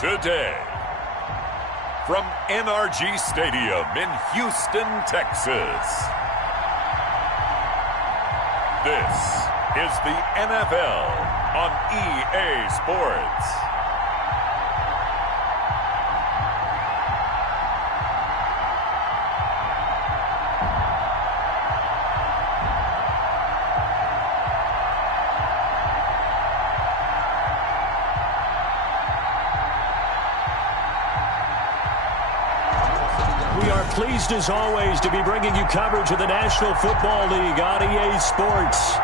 today. From NRG Stadium in Houston, Texas. This is the NFL on EA Sports. Pleased as always to be bringing you coverage of the National Football League on EA Sports.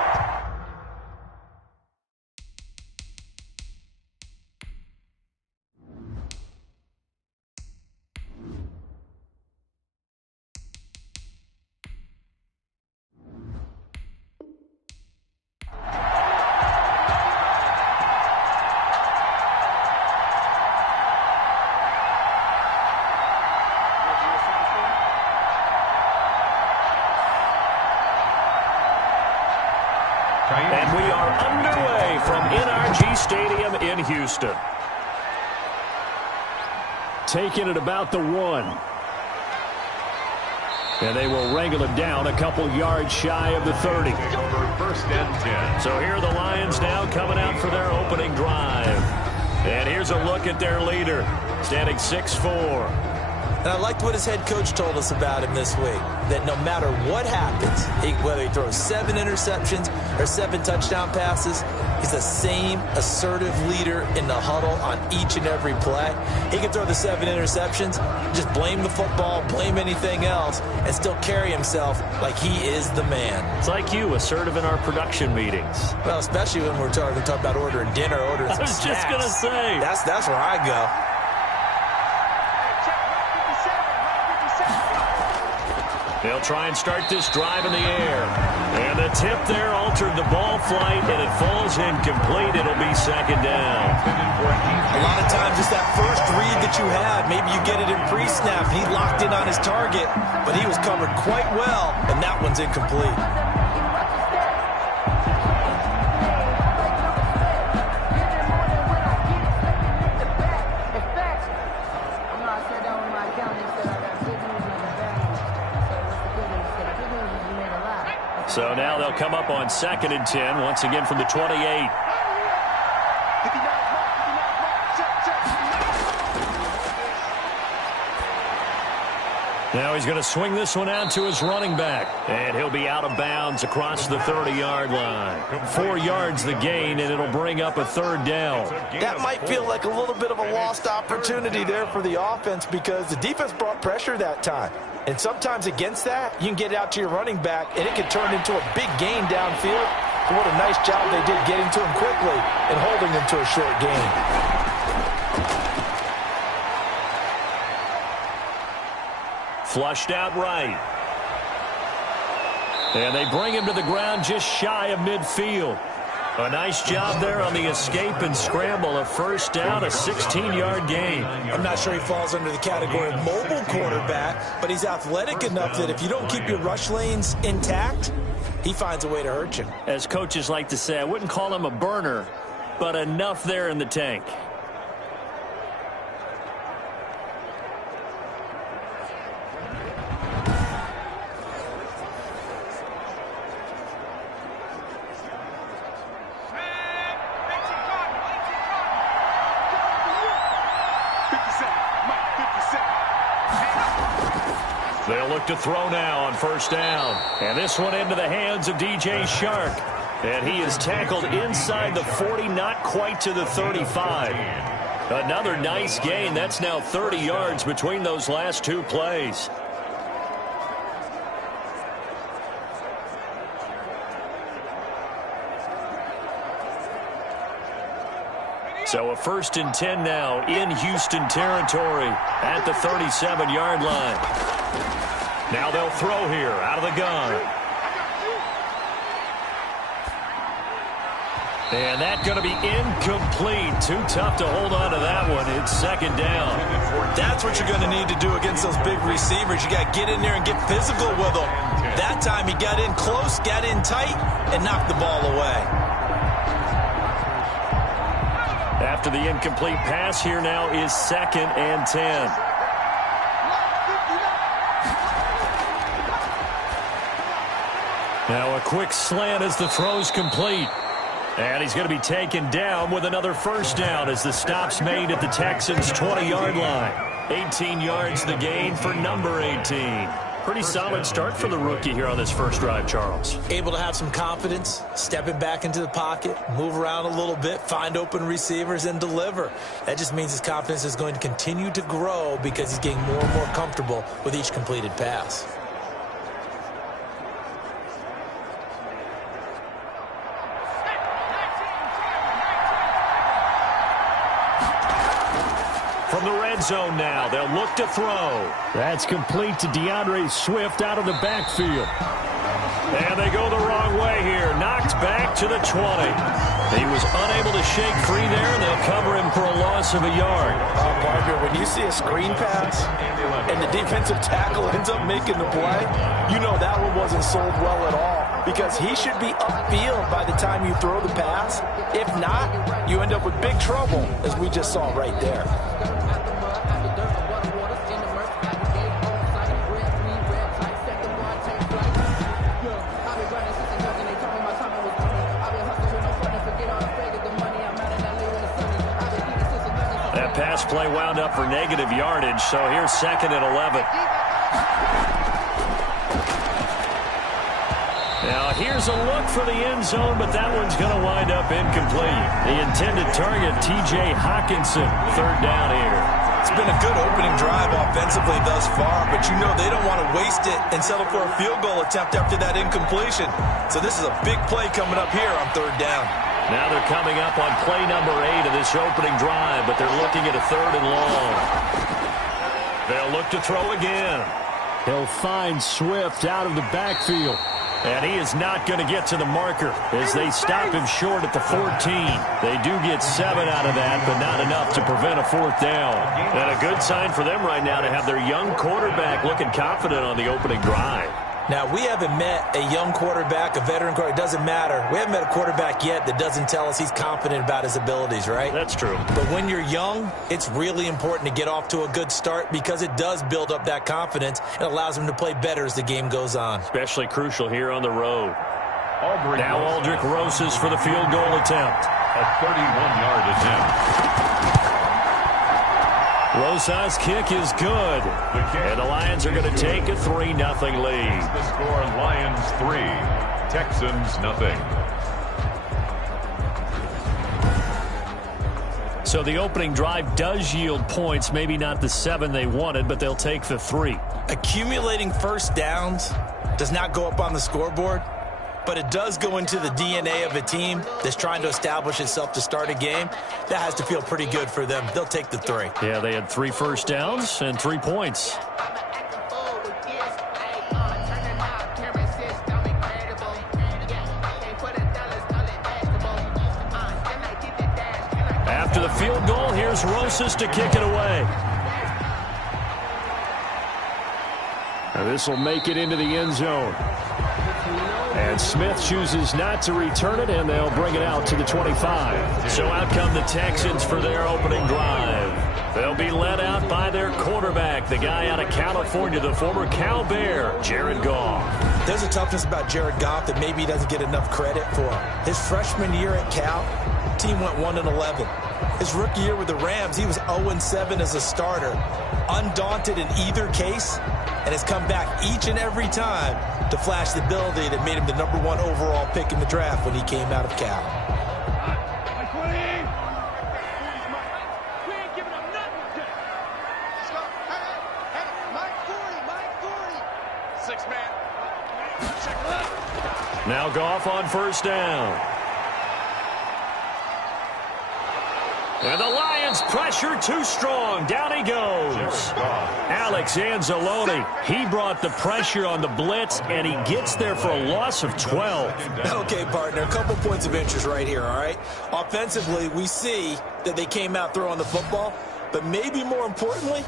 And we are underway from NRG Stadium in Houston. Taking it about the 1. And they will wrangle it down a couple yards shy of the 30. First and 10. So here are the Lions now coming out for their opening drive. And here's a look at their leader, standing 6'4". And I liked what his head coach told us about him this week, that no matter what happens, whether he throws 7 interceptions or 7 touchdown passes, he's the same assertive leader in the huddle on each and every play. He can throw the 7 interceptions, just blame the football, blame anything else, and still carry himself like he is the man. It's like you, assertive in our production meetings. Well, especially when we're talking about ordering dinner, ordering some snacks. I was just going to say. That's where I go. They'll try and start this drive in the air. And the tip there altered the ball flight, and it falls incomplete. It'll be second down. A lot of times it's that first read that you had. Maybe you get it in pre-snap. He locked in on his target, but he was covered quite well, and that one's incomplete. So now they'll come up on 2nd and 10, once again from the 28. Now he's going to swing this one out to his running back. And he'll be out of bounds across the 30-yard line. 4 yards the gain, and it'll bring up a 3rd down. That might feel like a little bit of a lost opportunity there for the offense because the defense brought pressure that time. And sometimes against that, you can get out to your running back, and it can turn into a big gain downfield. But what a nice job they did getting to him quickly and holding him to a short gain. Flushed out right. And they bring him to the ground just shy of midfield. A nice job there on the escape and scramble. A 1st down, a 16-yard gain. I'm not sure he falls under the category of mobile quarterback, but he's athletic enough that if you don't keep your rush lanes intact, he finds a way to hurt you. As coaches like to say, I wouldn't call him a burner, but enough there in the tank. They'll look to throw now on 1st down. And this one into the hands of DJ Shark. And he is tackled inside the 40, not quite to the 35. Another nice gain. That's now 30 yards between those last 2 plays. So a 1st and 10 now in Houston territory at the 37-yard line. Now they'll throw here out of the gun. And that's going to be incomplete. Too tough to hold on to that one. It's 2nd down. That's what you're going to need to do against those big receivers. You got to get in there and get physical with them. That time he got in close, got in tight, and knocked the ball away. after the incomplete pass. Here now is 2nd and 10. Now a quick slant as the throw's complete. And he's going to be taken down with another first down as the stop's made at the Texans' 20-yard line. 18 yards the gain for number 18. Pretty solid start for the rookie here on this first drive, Charles. Able to have some confidence, stepping back into the pocket, move around a little bit, find open receivers, and deliver. That just means his confidence is going to continue to grow because he's getting more and more comfortable with each completed pass. From the red zone now, they'll look to throw. That's complete to DeAndre Swift out of the backfield. And they go the wrong way here. Knocked back to the 20. He was unable to shake free there, and they'll cover him for a loss of a yard. Parker, when you see a screen pass and the defensive tackle ends up making the play, you know that one wasn't sold well at all because he should be upfield by the time you throw the pass. If not, you end up with big trouble, as we just saw right there. Pass play wound up for negative yardage, so here's 2nd and 11. Now here's a look for the end zone, but that one's going to wind up incomplete. The intended target, T.J. Hockenson, 3rd down here. It's been a good opening drive offensively thus far, but you know they don't want to waste it and settle for a field goal attempt after that incompletion. So this is a big play coming up here on 3rd down. Now they're coming up on play number 8 of this opening drive, but they're looking at a 3rd and long. They'll look to throw again. He'll find Swift out of the backfield. And he is not going to get to the marker as they stop him short at the 14. They do get 7 out of that, but not enough to prevent a 4th down. And a good sign for them right now to have their young quarterback looking confident on the opening drive. Now, we haven't met a young quarterback, a veteran quarterback. It doesn't matter. We haven't met a quarterback yet that doesn't tell us he's confident about his abilities, right? That's true. But when you're young, it's really important to get off to a good start because it does build up that confidence and allows him to play better as the game goes on. Especially crucial here on the road. Now Aldrick Rosas for the field goal attempt. A 31-yard attempt. Rosas' kick is good. And the Lions are going to take a 3-0 lead. The score, Lions 3, Texans 0. So the opening drive does yield points, maybe not the 7 they wanted, but they'll take the 3. Accumulating first downs does not go up on the scoreboard, but it does go into the DNA of a team that's trying to establish itself to start a game. That has to feel pretty good for them. They'll take the 3. Yeah, they had 3 first downs and 3 points. After the field goal, here's Rosas to kick it away. Now this will make it into the end zone. And Smith chooses not to return it, and they'll bring it out to the 25. So out come the Texans for their opening drive. They'll be led out by their quarterback, the guy out of California, the former Cal Bear, Jared Goff. There's a toughness about Jared Goff that maybe he doesn't get enough credit for. His freshman year at Cal, team went 1-11. His rookie year with the Rams, he was 0-7 as a starter. Undaunted in either case, and has come back each and every time to flash the ability that made him the #1 overall pick in the draft when he came out of Cal. Now Goff on first down. And the Lions pressure too strong. Down he goes. Alex Anzalone, he brought the pressure on the blitz, and he gets there for a loss of 12. Okay, partner, a couple points of interest right here, all right? Offensively, we see that they came out throwing the football, but maybe more importantly,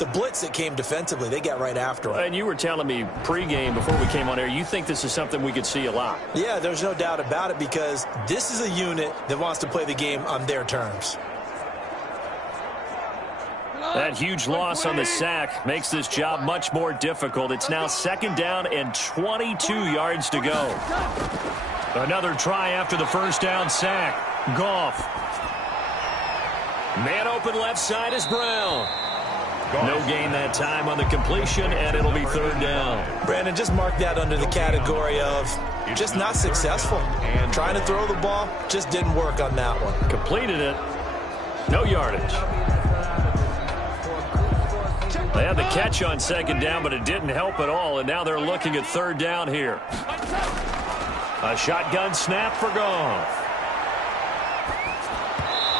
the blitz that came defensively, they got right after him. And you were telling me pregame before we came on air, you think this is something we could see a lot. Yeah, there's no doubt about it because this is a unit that wants to play the game on their terms. That huge loss on the sack makes this job much more difficult. It's now 2nd down and 22 yards to go. Another try after the 1st down sack. Goff. Man open left side is Brown. No gain that time on the completion, and it'll be 3rd down. Brandon, just mark that under the category of just not successful. Trying to throw the ball, just didn't work on that one. Completed it. No yardage. They had the catch on 2nd down, but it didn't help at all, and now they're looking at 3rd down here. A shotgun snap for Goff.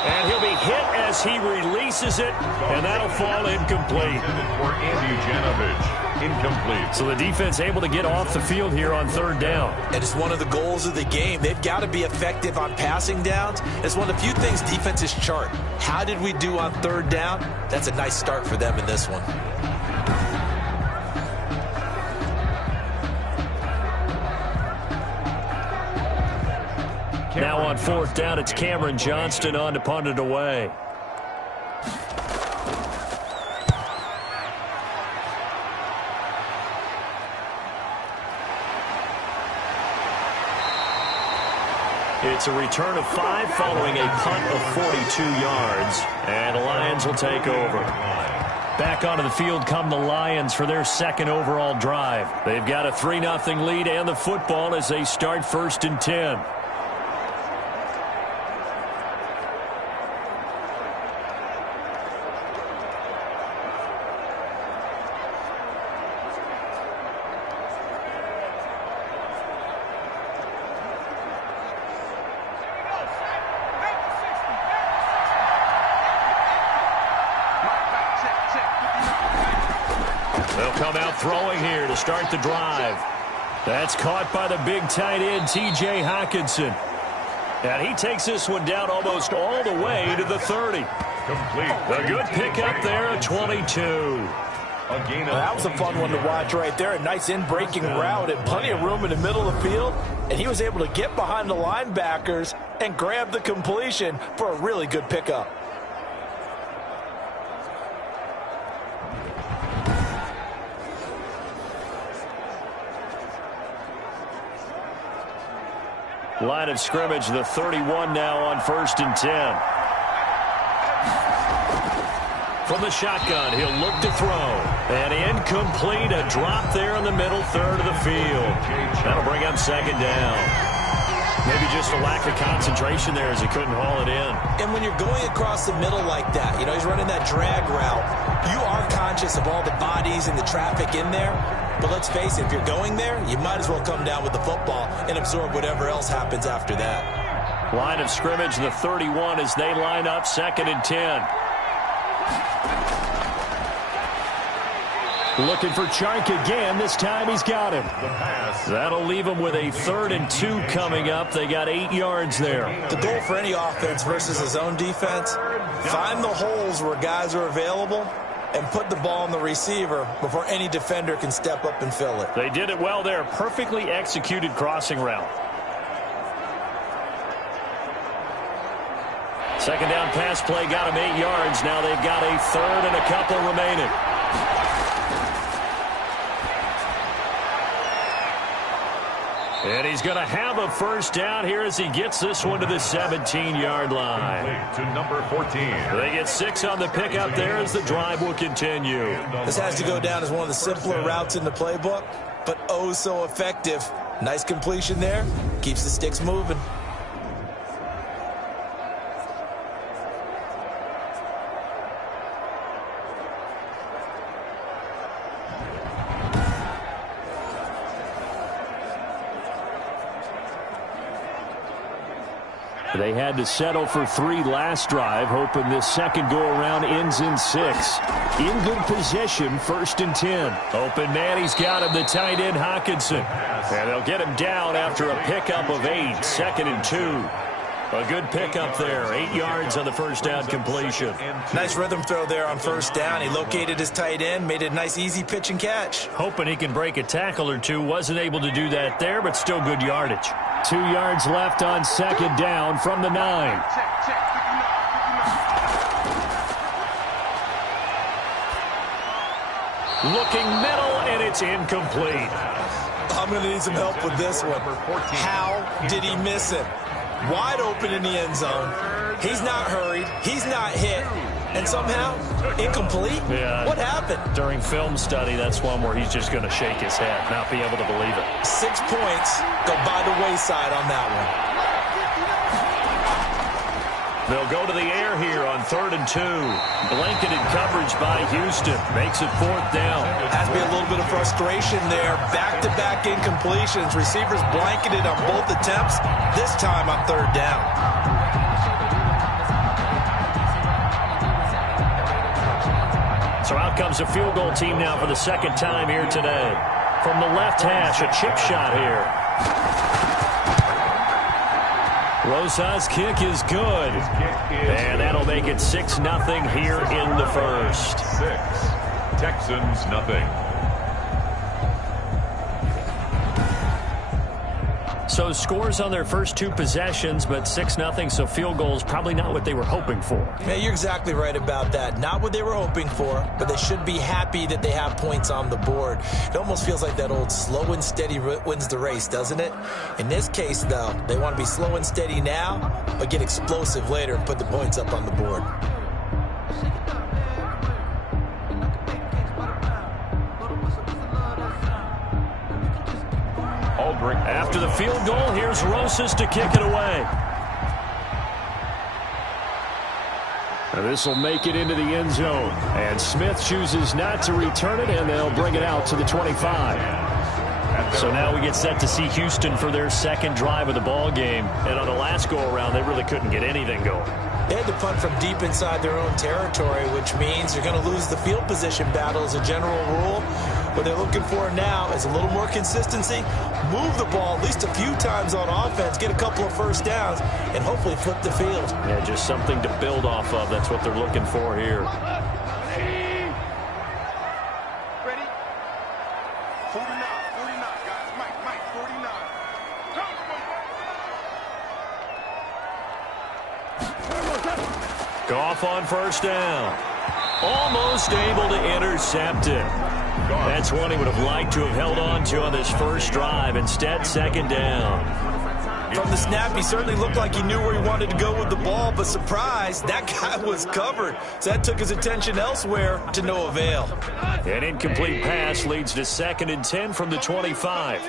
And he'll be hit as he releases it, and that'll fall incomplete. For Andy Janovich, incomplete. So the defense able to get off the field here on 3rd down. And it's one of the goals of the game. They've got to be effective on passing downs. It's one of the few things defenses chart. How did we do on 3rd down? That's a nice start for them in this one. Now on 4th down, it's Cameron Johnston on to punt it away. It's a return of 5 following a punt of 42 yards. And the Lions will take over. Back onto the field come the Lions for their 2nd overall drive. They've got a 3-0 lead and the football as they start 1st and 10. They'll come out throwing here to start the drive. That's caught by the big tight end, T.J. Hockenson. And he takes this one down almost all the way to the 30. Complete. A good pickup there at 22. That was a fun one to watch right there. A nice in-breaking route and plenty of room in the middle of the field. And he was able to get behind the linebackers and grab the completion for a really good pickup. Line of scrimmage, the 31 now on 1st and 10. From the shotgun, he'll look to throw. And incomplete, a drop there in the middle third of the field. That'll bring up 2nd down. Maybe just a lack of concentration there as he couldn't haul it in. And when you're going across the middle like that, you know, he's running that drag route, you are conscious of all the bodies and the traffic in there. But let's face it, if you're going there, you might as well come down with the football and absorb whatever else happens after that. Line of scrimmage, the 31 as they line up 2nd and 10. Looking for Chark again. This time he's got him. That'll leave him with a 3rd and 2 coming up. They got 8 yards there. The goal for any offense versus his own defense, find the holes where guys are available and put the ball on the receiver before any defender can step up and fill it. They did it well there. Perfectly executed crossing route. 2nd down pass play got him 8 yards. Now they've got a 3rd and a couple remaining. And he's going to have a 1st down here as he gets this one to the 17-yard line. To number 14. They get 6 on the pickup there as the drive will continue. This has to go down as one of the simpler routes in the playbook, but oh so effective. Nice completion there. Keeps the sticks moving. They had to settle for 3 last drive, hoping this second go-around ends in 6. In good position, 1st and 10. Open man, he's got him, the tight end, Hockenson. And they'll get him down after a pickup of 8, 2nd and 2. A good pickup there, 8 yards on the 1st down completion. Nice rhythm throw there on 1st down. He located his tight end, made it a nice, easy pitch and catch. Hoping he can break a tackle or two. Wasn't able to do that there, but still good yardage. 2 yards left on 2nd down from the 9. Looking middle, and it's incomplete. I'm going to need some help with this one. How did he miss it? Wide open in the end zone. He's not hurried. He's not hit. And somehow, incomplete? Yeah. What happened? During film study, that's one where he's just going to shake his head, not be able to believe it. 6 points go by the wayside on that one. They'll go to the air here on 3rd and 2. Blanketed coverage by Houston. Makes it 4th down. Has to be a little bit of frustration there. Back-to-back incompletions. Receivers blanketed on both attempts. This time on 3rd down. So out comes a field goal team now for the 2nd time here today. From the left hash, a chip shot here. Rosa's kick is good. And that'll make it 6-0 here in the first. 6. Texans nothing. So scores on their first 2 possessions, but 6-0, so field goals probably not what they were hoping for. Yeah, you're exactly right about that. Not what they were hoping for, but they should be happy that they have points on the board. It almost feels like that old slow and steady wins the race, doesn't it? In this case, though, they want to be slow and steady now, but get explosive later and put the points up on the board. After the field goal, here's Rosas to kick it away. Now this will make it into the end zone. And Smith chooses not to return it, and they'll bring it out to the 25. So now we get set to see Houston for their 2nd drive of the ball game. And on the last go-around, they really couldn't get anything going. They had to punt from deep inside their own territory, which means you're going to lose the field position battle as a general rule. What they're looking for now is a little more consistency, move the ball at least a few times on offense, get a couple of first downs, and hopefully flip the field. Yeah, just something to build off of. That's what they're looking for here. Ready? 49, guys. Mike, 49. Goff on first down. Almost able to intercept it. That's one he would have liked to have held on to on this first drive. Instead, 2nd down. From the snap, he certainly looked like he knew where he wanted to go with the ball, but surprise, that guy was covered. So that took his attention elsewhere to no avail. An incomplete pass leads to 2nd and 10 from the 25.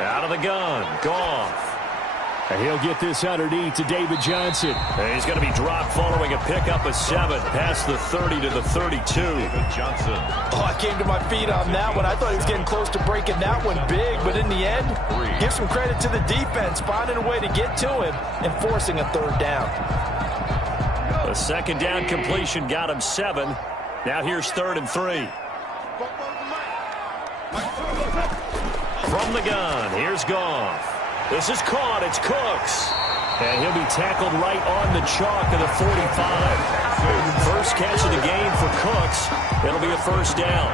Out of the gun, Goff. And he'll get this underneath to David Johnson. And he's going to be dropped following a pickup of 7 past the 30 to the 32. David Johnson. Oh, I came to my feet on that one. I thought he was getting close to breaking that one big, but in the end, give some credit to the defense, finding a way to get to him and forcing a 3rd down. The 2nd down completion got him 7. Now here's 3rd and 3. From the gun, here's Goff. This is caught. It's Cooks. And he'll be tackled right on the chalk of the 45. First catch of the game for Cooks. It'll be a first down.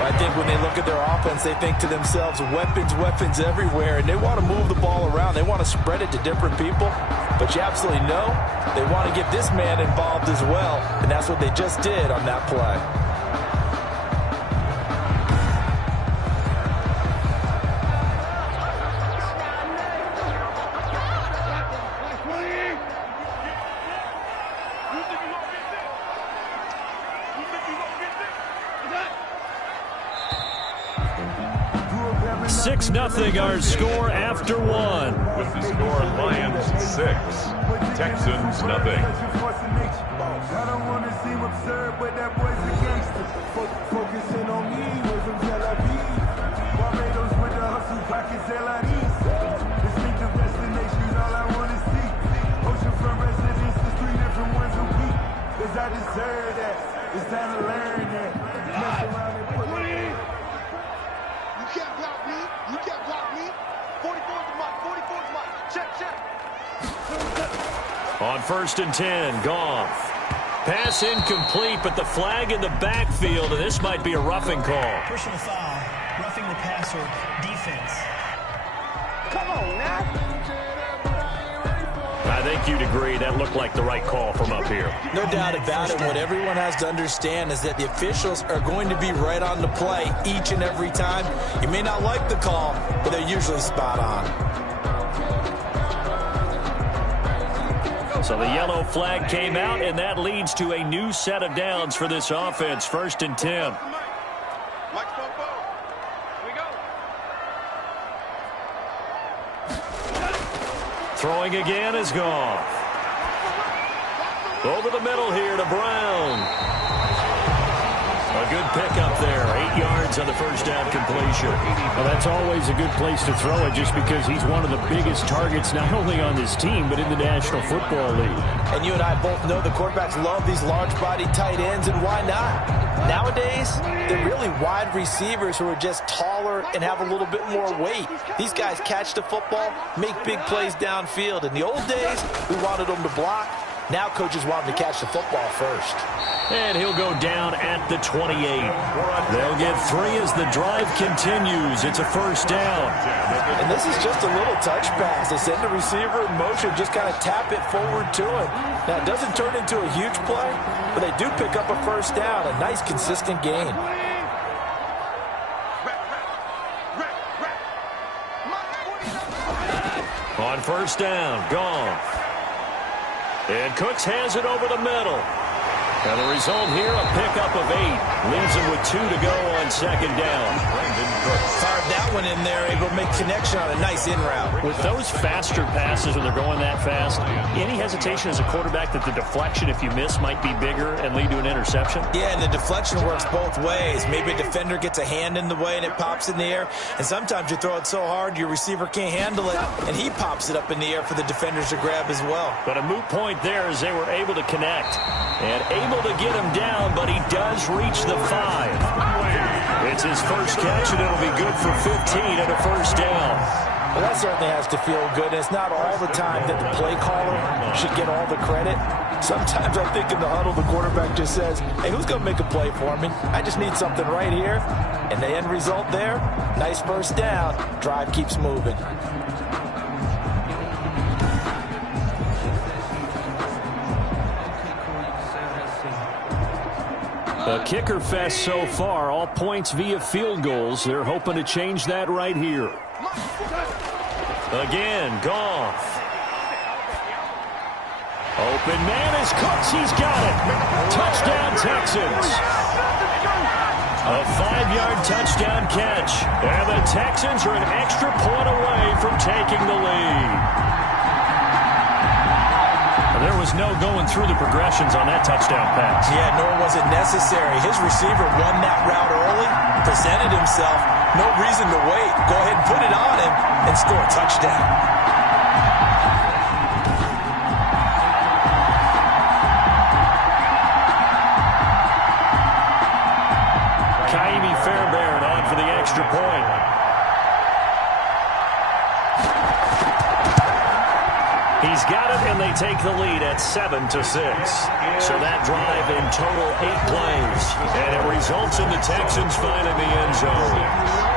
I think when they look at their offense, they think to themselves, weapons everywhere, and they want to move the ball around. They want to spread it to different people. But you absolutely know they want to get this man involved as well, and that's what they just did on that play. 6-0 our score after 1. With the score, Lions 6, Texans nothing. I don't want to seem absurd, but that boy's a gangster. Focusing on me was from Tel Aviv. Barbados with the hustle, pockets LIDs. Distinctive destinations, all I want to see. Oceanfront residences, 3 different ones a week. Cause I deserve that. It's time to learn that. Mess around and put it in. You can't block me. You can't block me. 44's the mark. 44's the mark. Check. On 1st and 10, Goff. Pass incomplete, but the flag in the backfield, and this might be a roughing call. Personal foul, roughing the passer, defense. Come on, now. think you'd agree that looked like the right call from up here. No doubt about it. What everyone has to understand is that the officials are going to be right on the play each and every time. You may not like the call, but they're usually spot on. So the yellow flag came out, and that leads to a new set of downs for this offense. 1st and 10. Throwing again is gone. Over the middle here to Brown. A good pickup there. 8 yards on the first down completion. Well, that's always a good place to throw it just because he's one of the biggest targets not only on this team but in the National Football League. And you and I both know the quarterbacks love these large-body tight ends, and why not? Nowadays, they're really wide receivers who are just taller and have a little bit more weight. These guys catch the football, make big plays downfield. In the old days, we wanted them to block. Now coaches want them to catch the football first. And he'll go down at the 28. They'll get 3 as the drive continues. It's a first down. And this is just a little touch pass. They send the receiver in motion, just kind of tap it forward to him. Now, it doesn't turn into a huge play, but they do pick up a first down. A nice, consistent gain. On first down, gone. And Cooks has it over the middle. And the result here, a pickup of 8. Leaves him with 2 to go on second down. Fired that one in there, able to make connection on a nice in route. With those faster passes when they're going that fast, any hesitation as a quarterback that the deflection, if you miss, might be bigger and lead to an interception? Yeah, and the deflection works both ways. Maybe a defender gets a hand in the way and it pops in the air. And sometimes you throw it so hard your receiver can't handle it, and he pops it up in the air for the defenders to grab as well. But a moot point there as they were able to connect. And able to get him down, but he does reach the 5. It's his first catch, and it'll be good for 15 and a first down. Well, that certainly has to feel good. It's not all the time that the play caller should get all the credit. Sometimes I think in the huddle, the quarterback just says, hey, who's going to make a play for me? I just need something right here. And the end result there, nice first down. Drive keeps moving. A kicker fest so far, all points via field goals. They're hoping to change that right here. Again, Goff. Open man is Cooks. He's got it. Touchdown, Texans. A 5-yard touchdown catch. And the Texans are an extra point away from taking the lead. There was no going through the progressions on that touchdown pass. Yeah, nor was it necessary. His receiver won that route early, presented himself. No reason to wait. Go ahead and put it on him and score a touchdown. Fairbairn on for the extra point. He's got it, and they take the lead at 7-6. So that drive in total 8 plays. And it results in the Texans finding the end zone.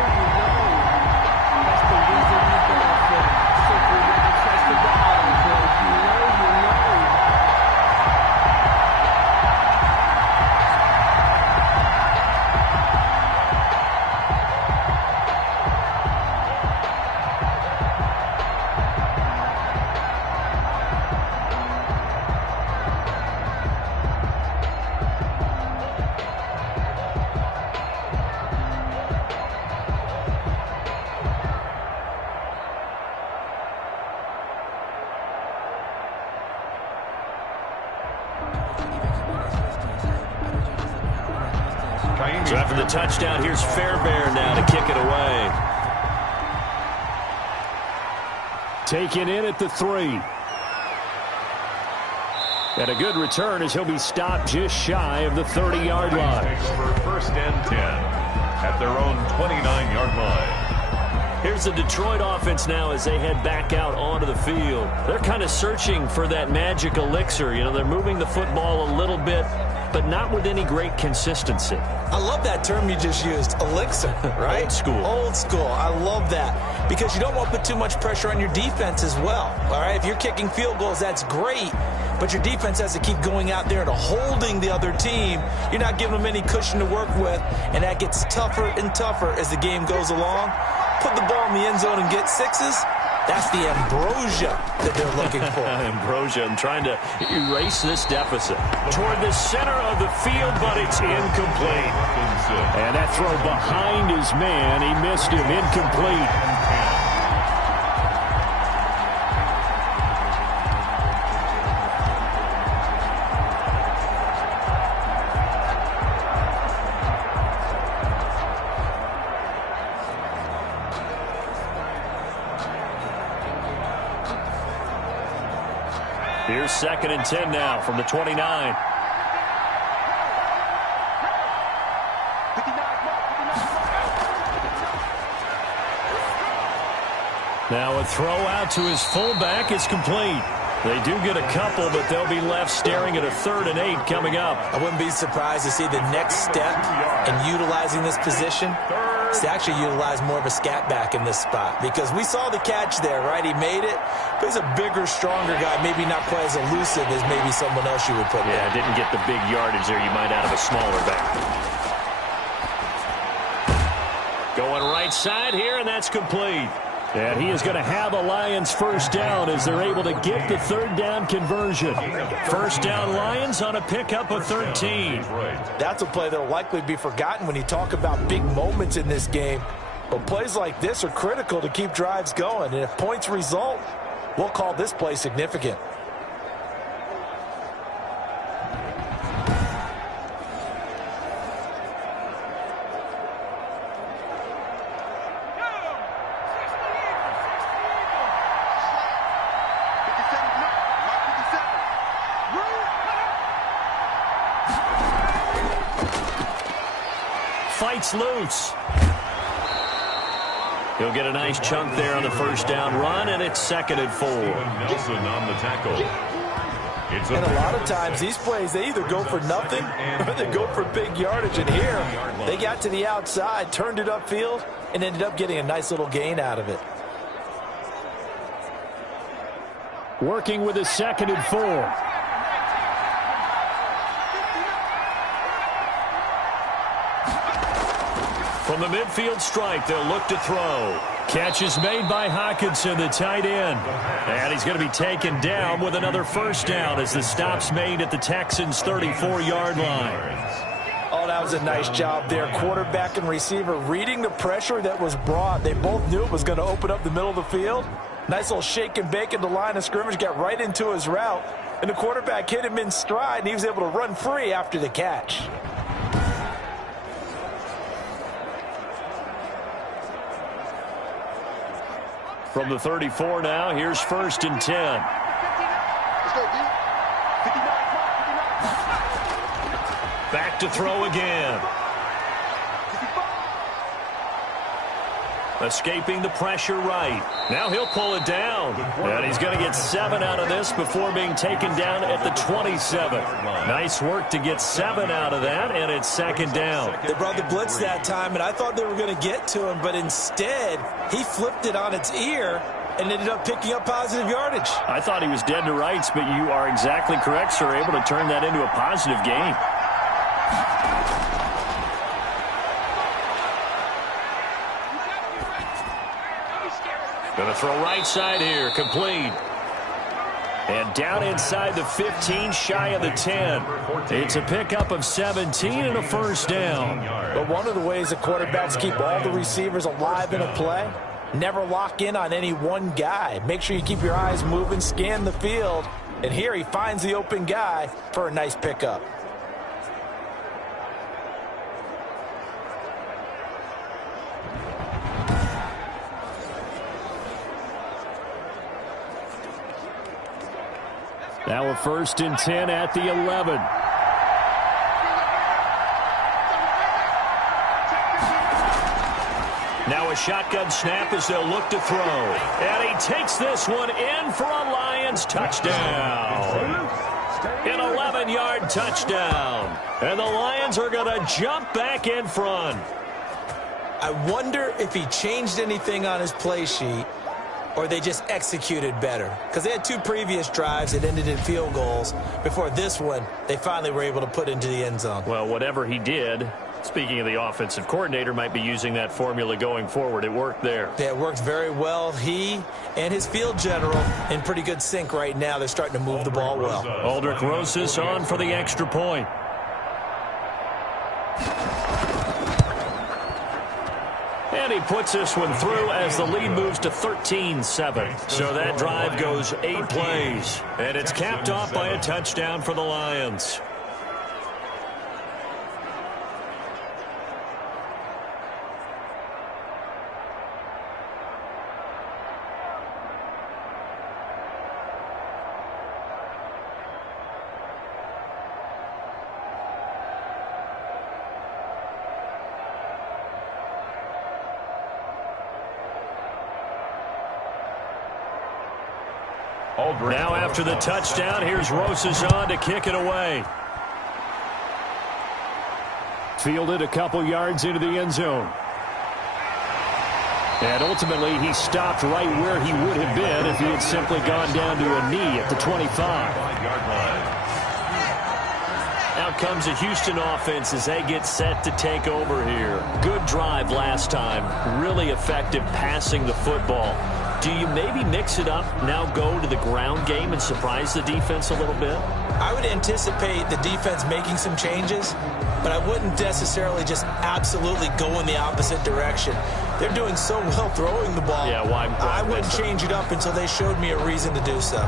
So after the touchdown, here's Fairbairn now to kick it away. Taken in at the 3. And a good return as he'll be stopped just shy of the 30-yard line. For first and 10 at their own 29-yard line. Here's the Detroit offense now as they head back out onto the field. They're kind of searching for that magic elixir. You know, they're moving the football a little bit but not with any great consistency. I love that term you just used, elixir, right? Old school. Old school. I love that because you don't want to put too much pressure on your defense as well. All right, if you're kicking field goals, that's great, but your defense has to keep going out there and holding the other team. You're not giving them any cushion to work with, and that gets tougher and tougher as the game goes along. Put the ball in the end zone and get sixes. That's the ambrosia that they're looking for. Ambrosia, I'm trying to erase this deficit. Toward the center of the field, but it's incomplete. And that throw behind his man, he missed him, incomplete. Here's 2nd and 10 now from the 29. Now a throw out to his fullback is complete. They do get a couple, but they'll be left staring at a 3rd and 8 coming up. I wouldn't be surprised to see the next step in utilizing this position is to actually utilize more of a scat back in this spot, because we saw the catch there, right? He made it, but he's a bigger, stronger guy, maybe not quite as elusive as maybe someone else you would put there. Yeah, didn't get the big yardage there you might out of a smaller back. Going right side here, and that's complete. And he is going to have the Lions first down as they're able to get the 3rd down conversion. First down Lions on a pickup of 13. That's a play that will likely be forgotten when you talk about big moments in this game. But plays like this are critical to keep drives going. And if points result, we'll call this play significant. Fights loose. He'll get a nice chunk there on the first down run, and it's 2nd and 4. Nelson on the tackle. And a lot of times these plays, they either go for nothing or they go for big yardage. And here, they got to the outside, turned it upfield, and ended up getting a nice little gain out of it. Working with a 2nd and 4. From the midfield stripe, they'll look to throw. Catch is made by Hockenson, the tight end. And he's going to be taken down with another first down as the stop's made at the Texans' 34-yard line. Oh, that was a nice job there. Quarterback and receiver reading the pressure that was brought. They both knew it was going to open up the middle of the field. Nice little shake and bake at the line of scrimmage, got right into his route. And the quarterback hit him in stride, and he was able to run free after the catch. From the 34 now, here's 1st and 10. Back to throw again. Escaping the pressure right. Now he'll pull it down. And he's going to get 7 out of this before being taken down at the 27. Nice work to get 7 out of that, and it's 2nd down. They brought the blitz that time, and I thought they were going to get to him, but instead he flipped it on its ear and ended up picking up positive yardage. I thought he was dead to rights, but you are exactly correct, sir. Able to turn that into a positive gain. Going to throw right side here, complete. And down inside the 15, shy of the 10. It's a pickup of 17 and a first down. But one of the ways that quarterbacks keep all the receivers alive in a play, never lock in on any one guy. Make sure you keep your eyes moving, scan the field. And here he finds the open guy for a nice pickup. Now a 1st and 10 at the 11. Now a shotgun snap as they'll look to throw. And he takes this one in for a Lions touchdown. An 11-yard touchdown. And the Lions are going to jump back in front. I wonder if he changed anything on his play sheet or they just executed better. Because they had 2 previous drives that ended in field goals. Before this one, they finally were able to put into the end zone. Well, whatever he did, speaking of the offensive coordinator, might be using that formula going forward. It worked there. Yeah, it worked very well. He and his field general in pretty good sync right now. They're starting to move the ball well. Aldrich Rosas on for the extra point. And he puts this one through as the lead moves to 13-7. So that drive goes 8 plays. And it's capped off by a touchdown for the Lions. Now after the touchdown, here's Rosas on to kick it away. Fielded a couple yards into the end zone. And ultimately, he stopped right where he would have been if he had simply gone down to a knee at the 25. Out comes the Houston offense as they get set to take over here. Good drive last time. Really effective passing the football. Do you maybe mix it up, now go to the ground game and surprise the defense a little bit? I would anticipate the defense making some changes, but I wouldn't necessarily just absolutely go in the opposite direction. They're doing so well throwing the ball. Yeah, why I wouldn't change it up until they showed me a reason to do so.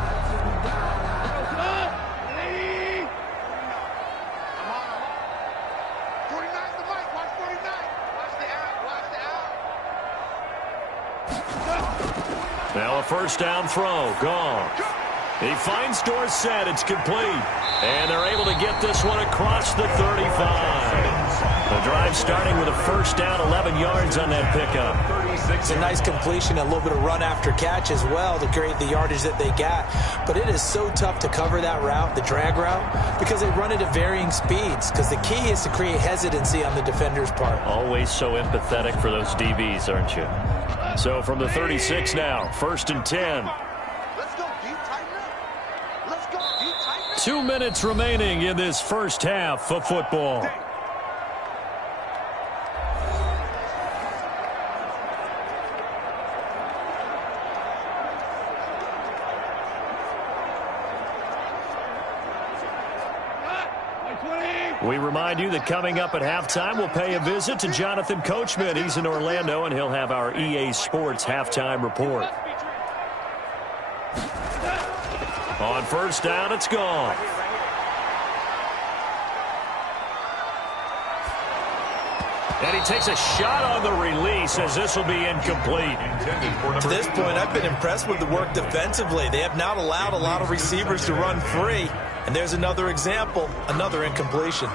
Now a first down throw, gone. He finds Dorsett, it's complete. And they're able to get this one across the 35. The drive starting with a first down, 11 yards on that pickup. It's a nice completion, a little bit of run after catch as well to create the yardage that they got. But it is so tough to cover that route, the drag route, because they run it at varying speeds. Because the key is to create hesitancy on the defender's part. Always so empathetic for those DBs, aren't you? So from the 36 now, 1st and 10. Let's go deep, tighten up. Let's go deep, tighten up. 2 minutes remaining in this first half of football. We remind you that coming up at halftime, we'll pay a visit to Jonathan Coachman. He's in Orlando, and he'll have our EA Sports halftime report. On first down, it's gone. And he takes a shot on the release as this will be incomplete. To this point, I've been impressed with the work defensively. They have not allowed a lot of receivers to run free. And there's another example, another incompletion.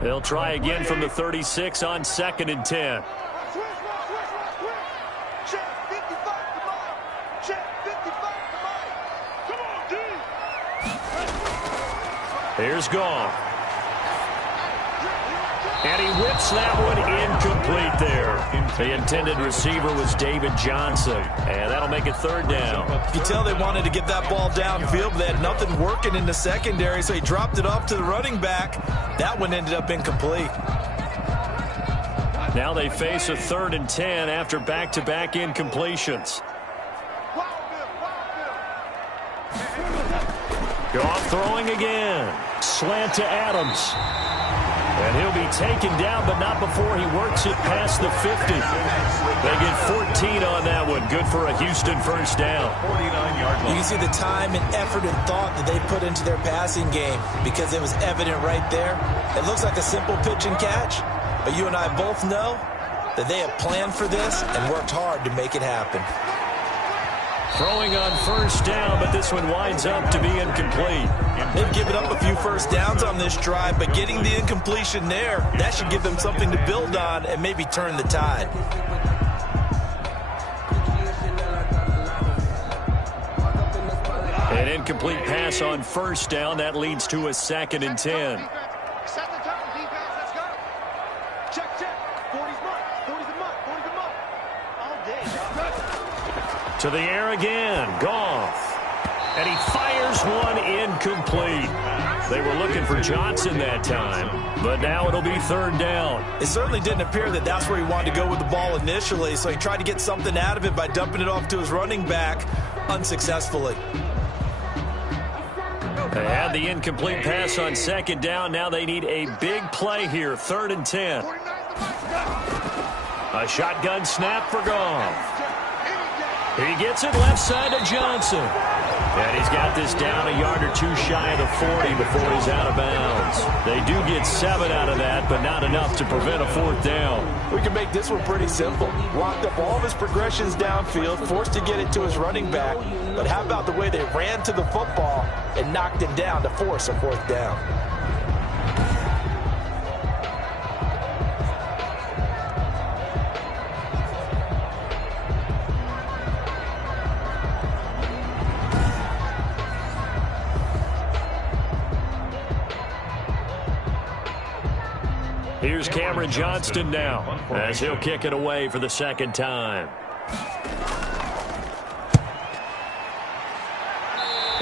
They'll try again from the 36 on 2nd and 10. Here's Gong. And he whips that one incomplete there. The intended receiver was David Johnson. And that'll make it 3rd down. You can tell they wanted to get that ball downfield. They had nothing working in the secondary, so he dropped it off to the running back. That one ended up incomplete. Now they face a 3rd and 10 after back-to-back incompletions. Goff throwing again. Slant to Adams. And he'll be taken down, but not before he works it past the 50. They get 14 on that one. Good for a Houston first down. 49-yard line. You can see the time and effort and thought that they put into their passing game because it was evident right there. It looks like a simple pitch and catch, but you and I both know that they have planned for this and worked hard to make it happen. Throwing on first down, but this one winds up to be incomplete. They've given up a few first downs on this drive, but getting the incompletion there, that should give them something to build on and maybe turn the tide. An incomplete pass on first down. That leads to a 2nd and 10. Set the tone, defense. Let's go. Check, check. 40's mark. 40's a mark. 40's a mark. All day. To the air again. Goff. And he fires one incomplete. They were looking for Johnson that time, but now it'll be 3rd down. It certainly didn't appear that that's where he wanted to go with the ball initially, so he tried to get something out of it by dumping it off to his running back unsuccessfully. They had the incomplete pass on 2nd down. Now they need a big play here. 3rd and 10. A shotgun snap for Goff. He gets it left side to Johnson. And he's got this down a yard or 2 shy of the 40 before he's out of bounds. They do get 7 out of that, but not enough to prevent a 4th down. We can make this one pretty simple. Locked up all of his progressions downfield, forced to get it to his running back. But how about the way they ran to the football and knocked it down to force a 4th down? Here's Cameron Johnston now as he'll kick it away for the 2nd time.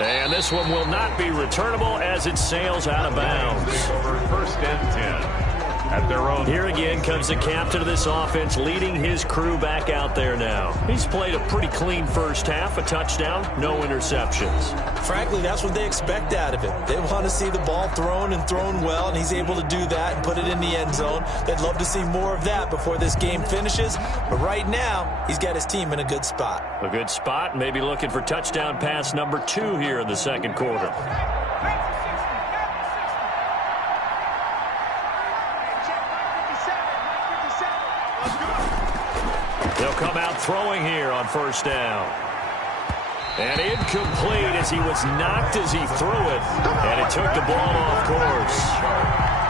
And this one will not be returnable as it sails out of bounds. 1st and 10. At their own. Here again comes the captain of this offense leading his crew back out there now. He's played a pretty clean first half, a touchdown, no interceptions. Frankly, that's what they expect out of him. They want to see the ball thrown and thrown well, and he's able to do that and put it in the end zone. They'd love to see more of that before this game finishes, but right now, he's got his team in a good spot. A good spot, maybe looking for touchdown pass number 2 here in the 2nd quarter. They'll come out throwing here on 1st down. And incomplete as he was knocked as he threw it. And it took the ball off course.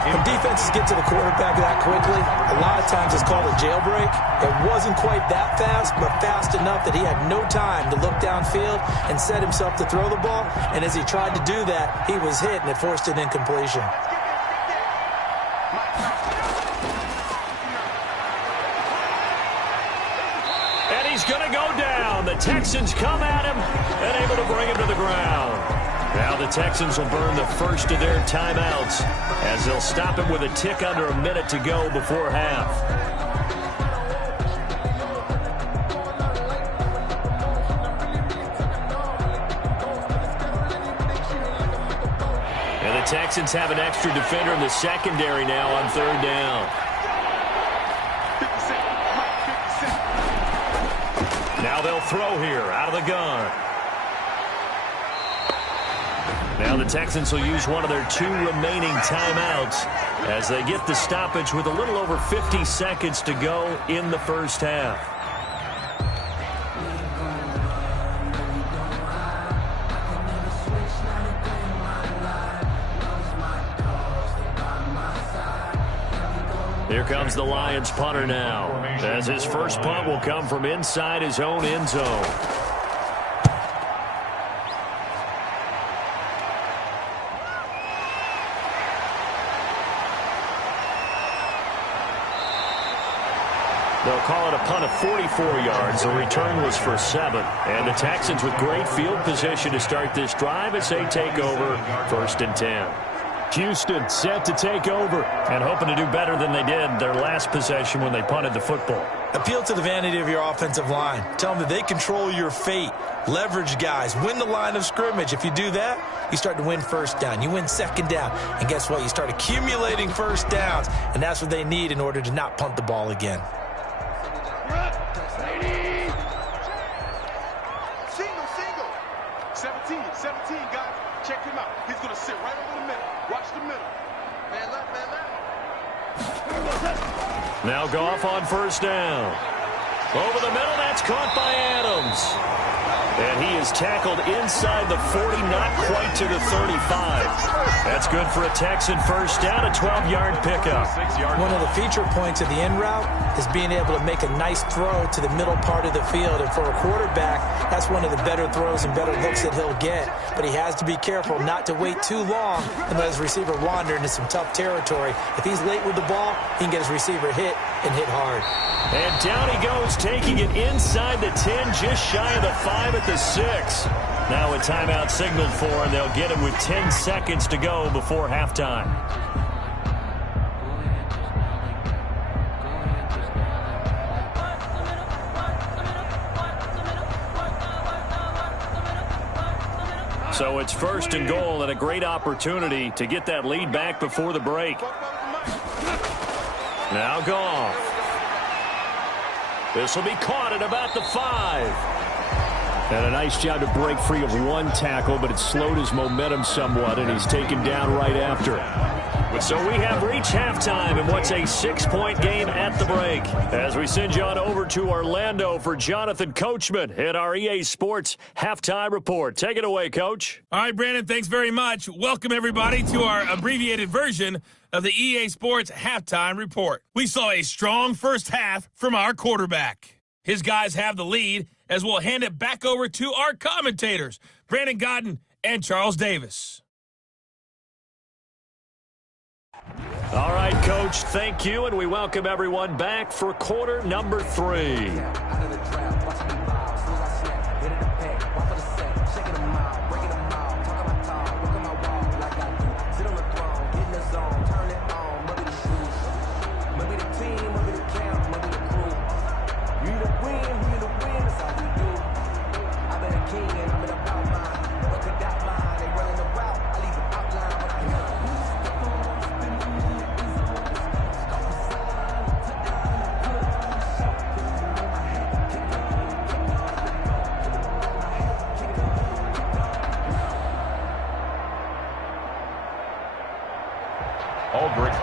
When defenses get to the quarterback that quickly, a lot of times it's called a jailbreak. It wasn't quite that fast, but fast enough that he had no time to look downfield and set himself to throw the ball. And as he tried to do that, he was hit and it forced an incompletion. Going to go down. The Texans come at him and able to bring him to the ground. Now the Texans will burn the first of their timeouts as they'll stop him with a tick under a minute to go before half. And the Texans have an extra defender in the secondary now on 3rd down. Now they'll throw here out of the gun. Now the Texans will use one of their 2 remaining timeouts as they get the stoppage with a little over 50 seconds to go in the 1st half. Here comes the Lions punter now, as his first punt will come from inside his own end zone. They'll call it a punt of 44 yards. The return was for 7. And the Texans with great field position to start this drive as they take over 1st and 10. Houston set to take over and hoping to do better than they did their last possession when they punted the football. Appeal to the vanity of your offensive line. Tell them that they control your fate. Leverage guys. Win the line of scrimmage. If you do that, you start to win 1st down. You win 2nd down. And guess what? You start accumulating 1st downs. And that's what they need in order to not punt the ball again. Single. 17, guys. Check him out. He's going to sit right over the middle. Watch the middle. Man left. Now Goff on 1st down. Over the middle, that's caught by Adams. And he is tackled inside the 40, not quite to the 35. That's good for a Texan first down, a 12-yard pickup. One of the feature points of the end route is being able to make a nice throw to the middle part of the field. And for a quarterback, that's one of the better throws and better looks that he'll get. But he has to be careful not to wait too long and let his receiver wander into some tough territory. If he's late with the ball, he can get his receiver hit and hit hard. And down he goes, taking it inside the 10, just shy of the 5 at the 6. Now a timeout signaled for, and they'll get it with 10 seconds to go before halftime. So it's first and goal, and a great opportunity to get that lead back before the break. Now Goff. This will be caught at about the 5. And a nice job to break free of one tackle, but it slowed his momentum somewhat, and he's taken down right after. So we have reached halftime in what's a 6-point game at the break. As we send you on over to Orlando for Jonathan Coachman at our EA Sports Halftime Report. Take it away, Coach. All right, Brandon, thanks very much. Welcome, everybody, to our abbreviated version of the EA Sports Halftime Report. We saw a strong first half from our quarterback. His guys have the lead, as we'll hand it back over to our commentators, Brandon Godden and Charles Davis. All right, Coach, thank you, and we welcome everyone back for quarter number 3.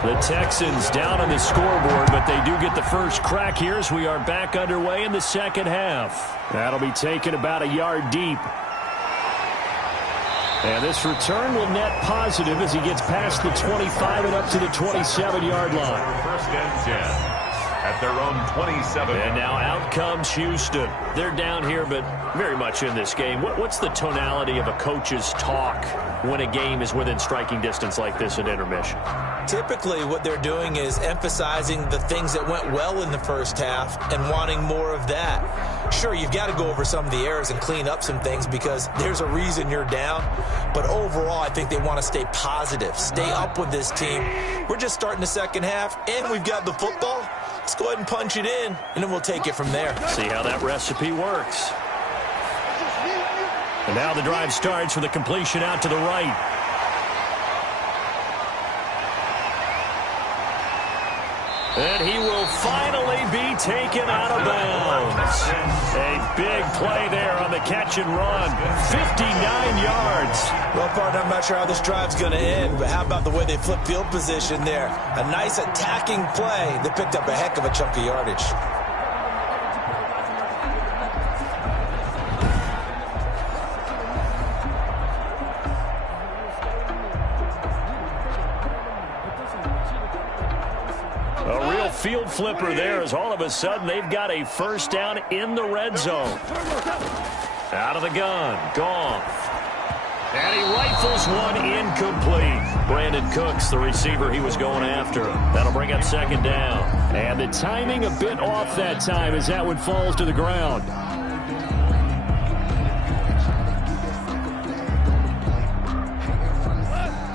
The Texans down on the scoreboard, but they do get the first crack here as we are back underway in the second half. That'll be taken about a yard deep. And this return will net positive as he gets past the 25 and up to the 27-yard line. First and 10 at their own 27. And now out comes Houston. They're down here, but very much in this game. What's the tonality of a coach's talk when a game is within striking distance like this at intermission? Typically, what they're doing is emphasizing the things that went well in the first half and wanting more of that. Sure, you've got to go over some of the errors and clean up some things because there's a reason you're down. But overall, I think they want to stay positive, stay up with this team. We're just starting the second half, and we've got the football. Let's go ahead and punch it in, and then we'll take it from there. See how that recipe works. And now the drive starts with a completion out to the right. And he will finally be taken out of bounds. A big play there on the catch and run. 59 yards. Well, partner, I'm not sure how this drive's going to end, but how about the way they flip field position there? A nice attacking play. They picked up a heck of a chunk of yardage. Field flipper there as all of a sudden they've got a first down in the red zone. Out of the gun, Goff. And he rifles one incomplete. Brandon Cooks, the receiver he was going after. That'll bring up second down. And the timing a bit off that time as that one falls to the ground.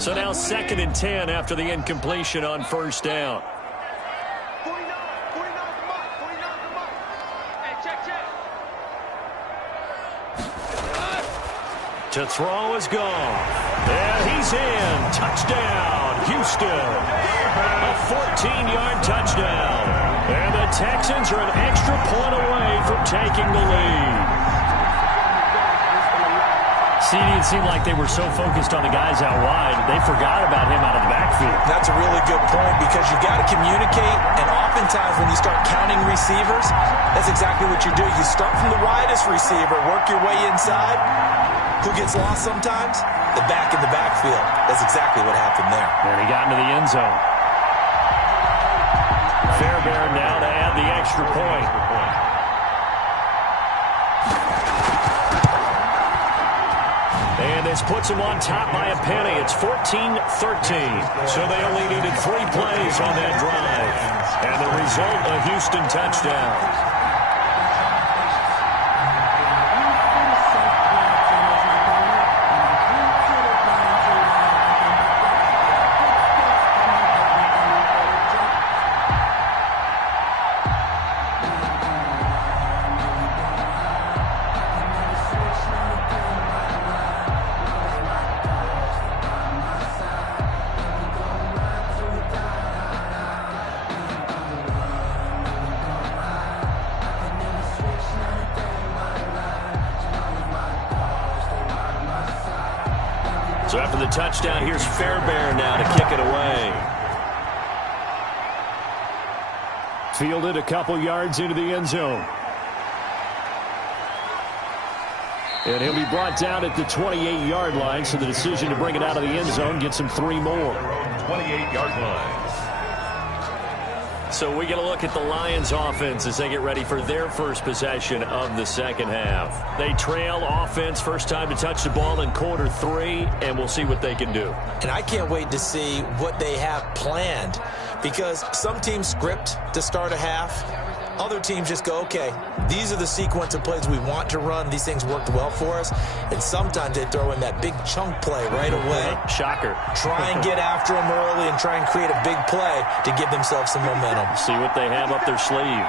So now second and 10 after the incompletion on first down. To throw is Goff. And he's in. Touchdown, Houston. A 14-yard touchdown. And the Texans are an extra point away from taking the lead. See, it seemed like they were so focused on the guys out wide, they forgot about him out of the backfield. That's a really good point because you got to communicate, and oftentimes when you start counting receivers, that's exactly what you do. You start from the widest receiver, work your way inside. Who gets lost sometimes? The back in the backfield. That's exactly what happened there. And he got into the end zone. Fairbairn now to add the extra point. And this puts them on top by a penny. It's 14-13. So they only needed 3 plays on that drive. And the result, a Houston touchdown. So after the touchdown, here's Fairbairn now to kick it away. Fielded a couple yards into the end zone. And he'll be brought down at the 28-yard line, so the decision to bring it out of the end zone gets him 3 more. 28-yard line. So we get a look at the Lions offense as they get ready for their first possession of the second half. They trail offense, first time to touch the ball in quarter 3, and we'll see what they can do. And I can't wait to see what they have planned because some teams script to start a half. Other teams just go, okay, these are the sequence of plays we want to run. These things worked well for us. And sometimes they throw in that big chunk play right away. Shocker. Try and get after them early and try and create a big play to give themselves some momentum. See what they have up their sleeve.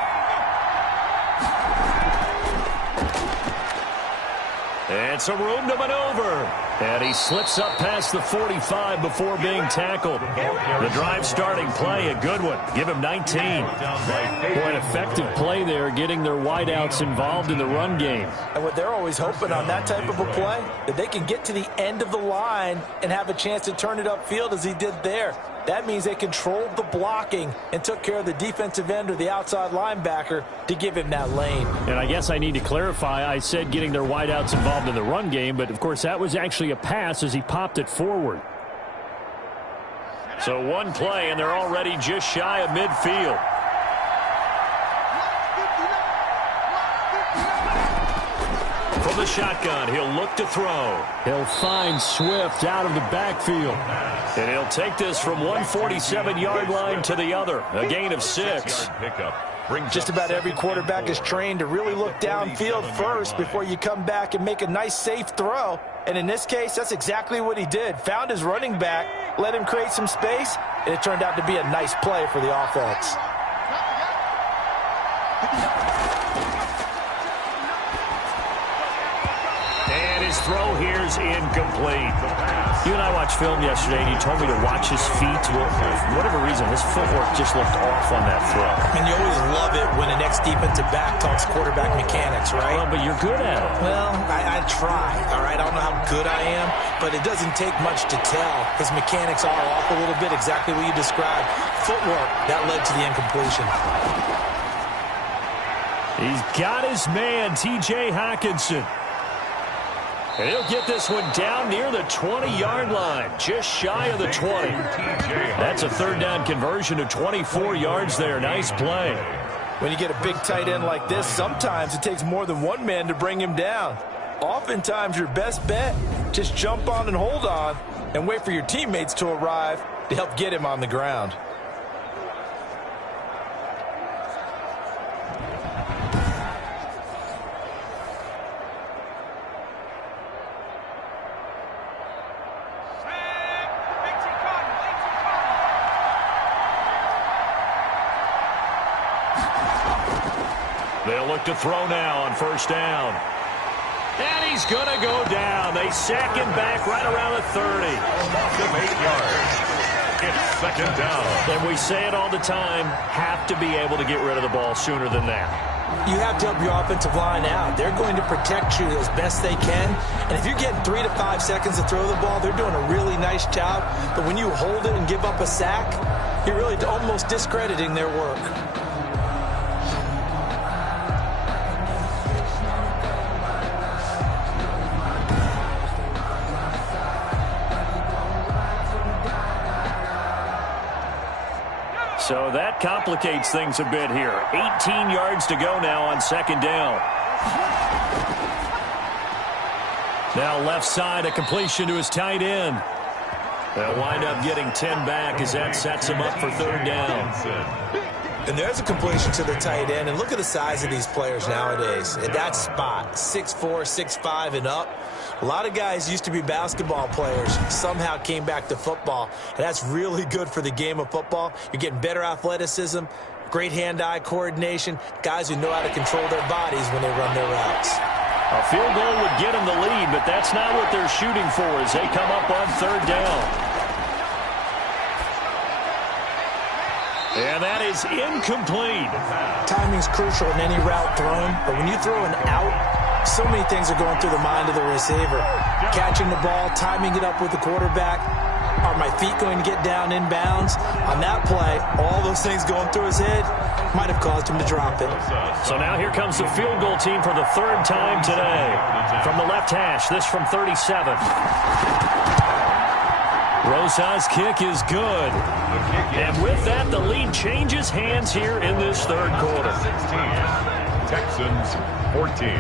And some room to maneuver. And he slips up past the 45 before being tackled. The drive starting play, a good one. Give him 19. Boy, an effective play there, getting their wideouts involved in the run game. And what they're always hoping on that type of a play, that they can get to the end of the line and have a chance to turn it upfield as he did there. That means they controlled the blocking and took care of the defensive end or the outside linebacker to give him that lane. And I guess I need to clarify, I said getting their wideouts involved in the run game, but of course that was actually a pass as he popped it forward. So one play, and they're already just shy of midfield. From the shotgun, he'll look to throw. He'll find Swift out of the backfield. And he'll take this from 147-yard line to the other. A gain of 6. Just about every quarterback is trained to really look downfield first before you come back and make a nice, safe throw. And in this case, that's exactly what he did. Found his running back, let him create some space, and it turned out to be a nice play for the offense. And his throw here's incomplete. You and I watched film yesterday, and you told me to watch his feet. Well, for whatever reason, his footwork just looked off on that throw. And you always love it when an ex-defensive back talks quarterback mechanics, right? Well, but you're good at it. Well, I try, all right? I don't know how good I am, but it doesn't take much to tell. His mechanics are off a little bit, exactly what you described. Footwork, that led to the incompletion. He's got his man, T.J. Hockenson. And he'll get this one down near the 20-yard line, just shy of the 20. That's a third down conversion to 24 yards there. Nice play. When you get a big tight end like this, sometimes it takes more than one man to bring him down. Oftentimes, your best bet, just jump on and hold on and wait for your teammates to arrive to help get him on the ground. They'll look to throw now on first down. And he's going to go down. They sack him back right around the 30. 8 yards. It's second down. And we say it all the time, have to be able to get rid of the ball sooner than that. you have to help your offensive line out. They're going to protect you as best they can. And if you're getting 3 to 5 seconds to throw the ball, they're doing a really nice job. But when you hold it and give up a sack, you're really almost discrediting their work. So that complicates things a bit here. 18 yards to go now on second down. Now left side, a completion to his tight end. They'll wind up getting 10 back as that sets him up for third down. And there's a completion to the tight end. And look at the size of these players nowadays. At that spot, 6'4", 6'5", and up. A lot of guys used to be basketball players, somehow came back to football. And that's really good for the game of football. You're getting better athleticism, great hand-eye coordination, guys who know how to control their bodies when they run their routes. A field goal would get them the lead, but that's not what they're shooting for as they come up on third down. And that is incomplete. Timing's crucial in any route thrown, but when you throw an out, so many things are going through the mind of the receiver. Catching the ball, timing it up with the quarterback. Are my feet going to get down in bounds? On that play, all those things going through his head might have caused him to drop it. So now here comes the field goal team for the third time today. From the left hash, this from 37. Rosa's kick is good. And with that, the lead changes hands here in this third quarter. 16, Texans 14.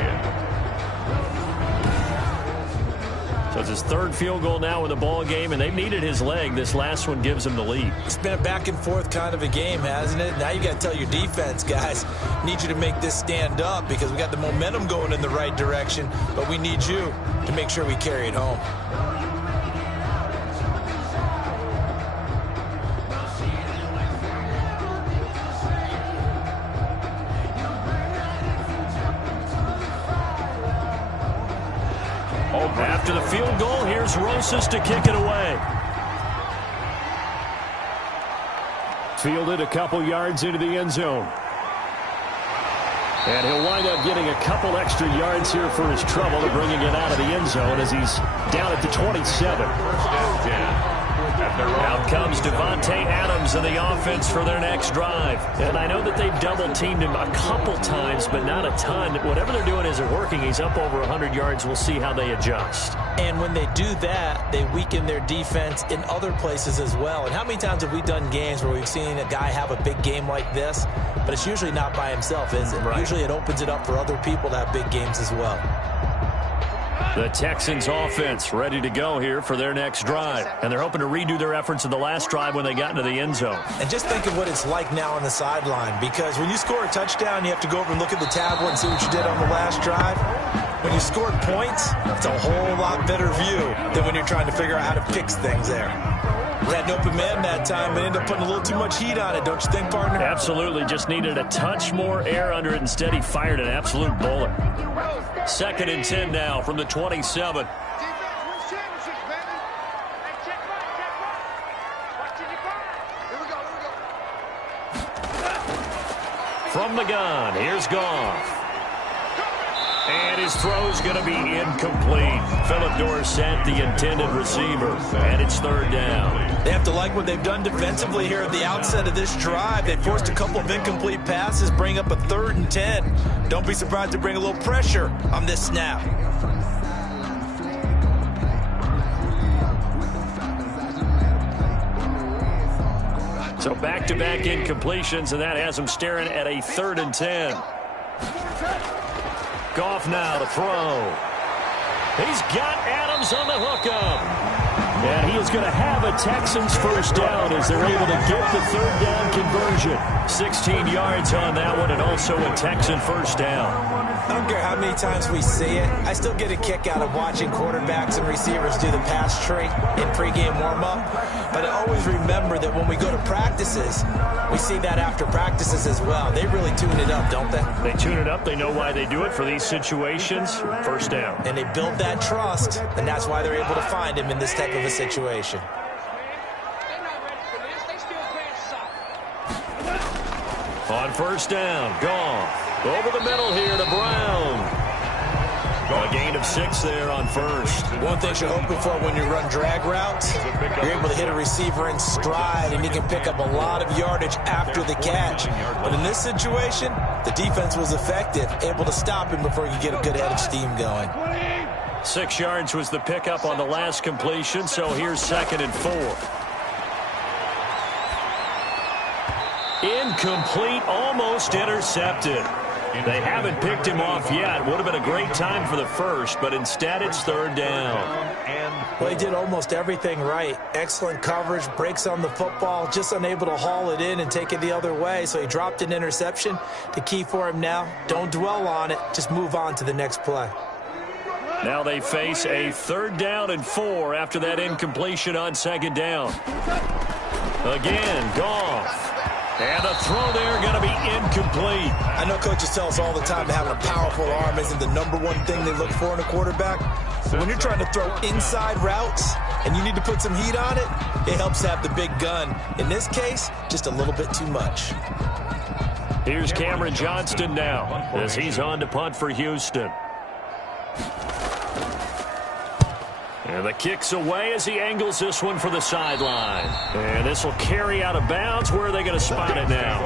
So it's his third field goal now in the ball game, and they've needed his leg. This last one gives him the lead. It's been a back-and-forth kind of a game, hasn't it? Now you got to tell your defense, guys, need you to make this stand up because we got the momentum going in the right direction, but we need you to make sure we carry it home. After the field goal, here's Rosas to kick it away. Fielded a couple yards into the end zone. And he'll wind up getting a couple extra yards here for his trouble to bringing it out of the end zone as he's down at the 27. Out comes Devontae Adams in the offense for their next drive. And I know that they've double-teamed him a couple times, but not a ton. Whatever they're doing isn't working. He's up over 100 yards. We'll see how they adjust. And when they do that, they weaken their defense in other places as well. And how many times have we done games where we've seen a guy have a big game like this, but it's usually not by himself, is it? Right. Usually it opens it up for other people to have big games as well. The Texans offense ready to go here for their next drive. And they're hoping to redo their efforts in the last drive when they got into the end zone. And just think of what it's like now on the sideline, because when you score a touchdown, you have to go over and look at the tablet and see what you did on the last drive. When you scored points, it's a whole lot better view than when you're trying to figure out how to fix things there. We had an open man that time, but ended up putting a little too much heat on it, don't you think, partner? Absolutely. Just needed a touch more air under it. Instead, he fired an absolute bullet. 2nd and 10 now from the 27. From the gun, here's Goff. And his throw's going to be incomplete. Philip Dorsett, the intended receiver. And it's third down. They have to like what they've done defensively here at the outset of this drive. They forced a couple of incomplete passes, bring up a 3rd and 10. Don't be surprised to bring a little pressure on this snap. So back-to-back incompletions, and that has them staring at a 3rd and 10. Goff now to throw. He's got Adams on the hookup. And he is going to have a Texans first down as they're able to get the 3rd down conversion. 16 yards on that one, and also a Texan first down. I don't care how many times we see it. I still get a kick out of watching quarterbacks and receivers do the pass tree in pregame warm-up. But I always remember that when we go to practices, we see that after practices as well. They really tune it up, don't they? They tune it up. They know why they do it for these situations. First down. And they build that trust, and that's why they're able to find him in this type of a situation. On first down, Goff. Over the middle here to Brown. A gain of 6 there on first. One thing you're hoping for when you run drag routes, you're able to hit a receiver in stride, and you can pick up a lot of yardage after the catch. But in this situation, the defense was effective, able to stop him before you get a good head of steam going. 6 yards was the pickup on the last completion, so here's 2nd and 4. Incomplete, almost intercepted. They haven't picked him off yet. Would have been a great time for the first, but instead it's 3rd down. Well, he did almost everything right. Excellent coverage, breaks on the football, just unable to haul it in and take it the other way, so he dropped an interception. The key for him now, don't dwell on it, just move on to the next play. Now they face a 3rd down and 4 after that incompletion on 2nd down. Again, Goff. And the throw there going to be incomplete. I know coaches tell us all the time that having a powerful arm isn't the #1 thing they look for in a quarterback. But when you're trying to throw inside routes and you need to put some heat on it, it helps to have the big gun. In this case, just a little bit too much. Here's Cameron Johnston now as he's on to punt for Houston. And the kick's away as he angles this one for the sideline. And this will carry out of bounds. Where are they going to spot it now?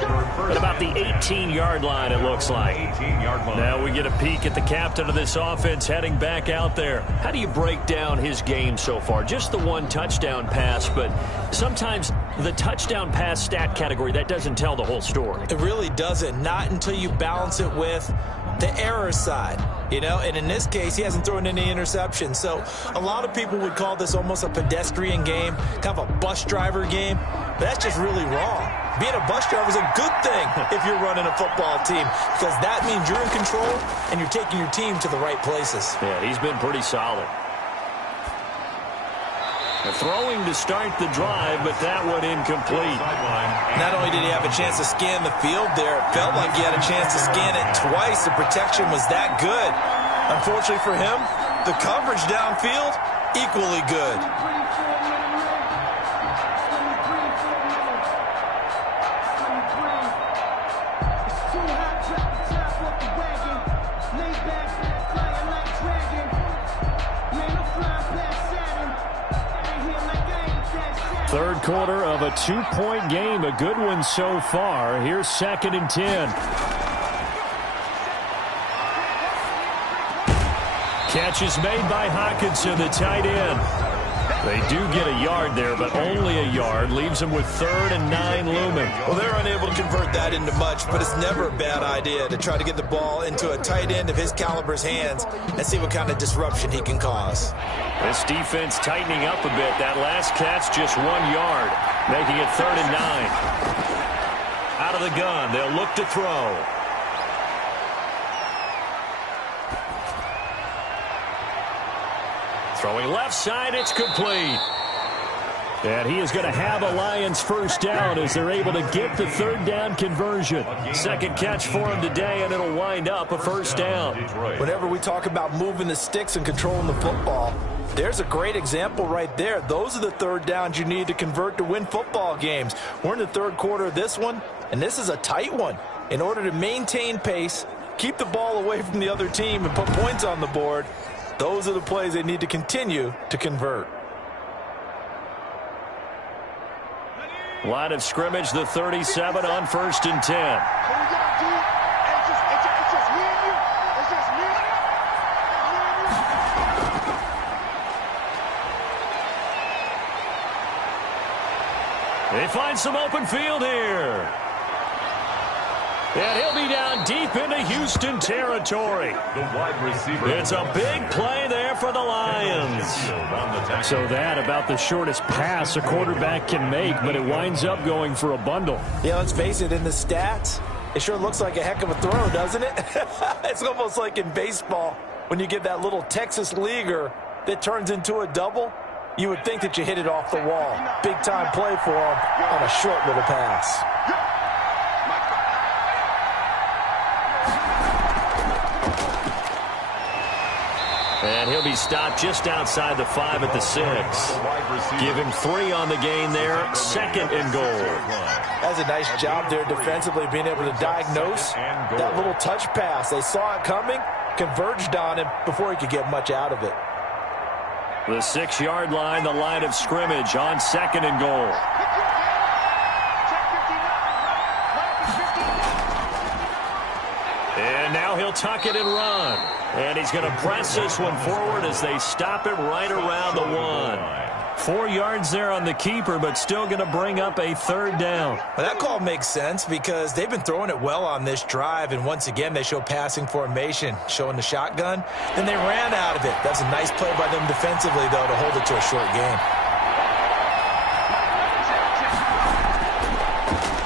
At about the 18-yard line, it looks like. Now we get a peek at the captain of this offense heading back out there. How do you break down his game so far? Just the 1 touchdown pass, but sometimes the touchdown pass stat category, that doesn't tell the whole story. It really doesn't. Not until you balance it with the error side. You know, and in this case, he hasn't thrown any interceptions. So a lot of people would call this almost a pedestrian game, kind of a bus driver game. But that's just really wrong. Being a bus driver is a good thing if you're running a football team, because that means you're in control and you're taking your team to the right places. Yeah, he's been pretty solid. Throwing to start the drive, but that one incomplete. Not only did he have a chance to scan the field there, it felt like he had a chance to scan it twice. The protection was that good. Unfortunately for him, the coverage downfield, equally good. Third quarter of a 2-point game, a good one so far. Here's 2nd and 10. Catch is made by Hockenson, the tight end. They do get a yard there, but only a yard. Leaves them with 3rd and 9 looming. Well, they're unable to convert that into much, but it's never a bad idea to try to get the ball into a tight end of his caliber's hands and see what kind of disruption he can cause. This defense tightening up a bit. That last catch just 1 yard, making it 3rd and 9. Out of the gun, they'll look to throw. Throwing left side, it's complete. And he is going to have a Lions first down as they're able to get the 3rd down conversion. 2nd catch for him today, and it'll wind up a first down. Whenever we talk about moving the sticks and controlling the football, there's a great example right there. Those are the 3rd downs you need to convert to win football games. We're in the 3rd quarter of this one, and this is a tight one. In order to maintain pace, keep the ball away from the other team, and put points on the board, those are the plays they need to continue to convert. Line of scrimmage, the 37 on 1st and 10. They find some open field here. And he'll be down deep into Houston territory. The wide receiver. It's a big play there for the Lions. So that about the shortest pass a quarterback can make, but it winds up going for a bundle. Yeah, let's face it, in the stats, it sure looks like a heck of a throw, doesn't it? It's almost like in baseball, when you get that little Texas leaguer that turns into a double, you would think that you hit it off the wall. Big time play for him on a short little pass. And he'll be stopped just outside the 5 at the 6. Give him 3 on the gain there. 2nd and goal. That's a nice job there defensively, being able to diagnose that little touch pass. They saw it coming, converged on him before he could get much out of it. The 6-yard line, the line of scrimmage on 2nd and goal. And now he'll tuck it and run. And he's going to press this one forward as they stop it right around the 1. 4 yards there on the keeper, but still going to bring up a 3rd down. Well, that call makes sense because they've been throwing it well on this drive, and once again they show passing formation, showing the shotgun. Then they ran out of it. That's a nice play by them defensively, though, to hold it to a short game.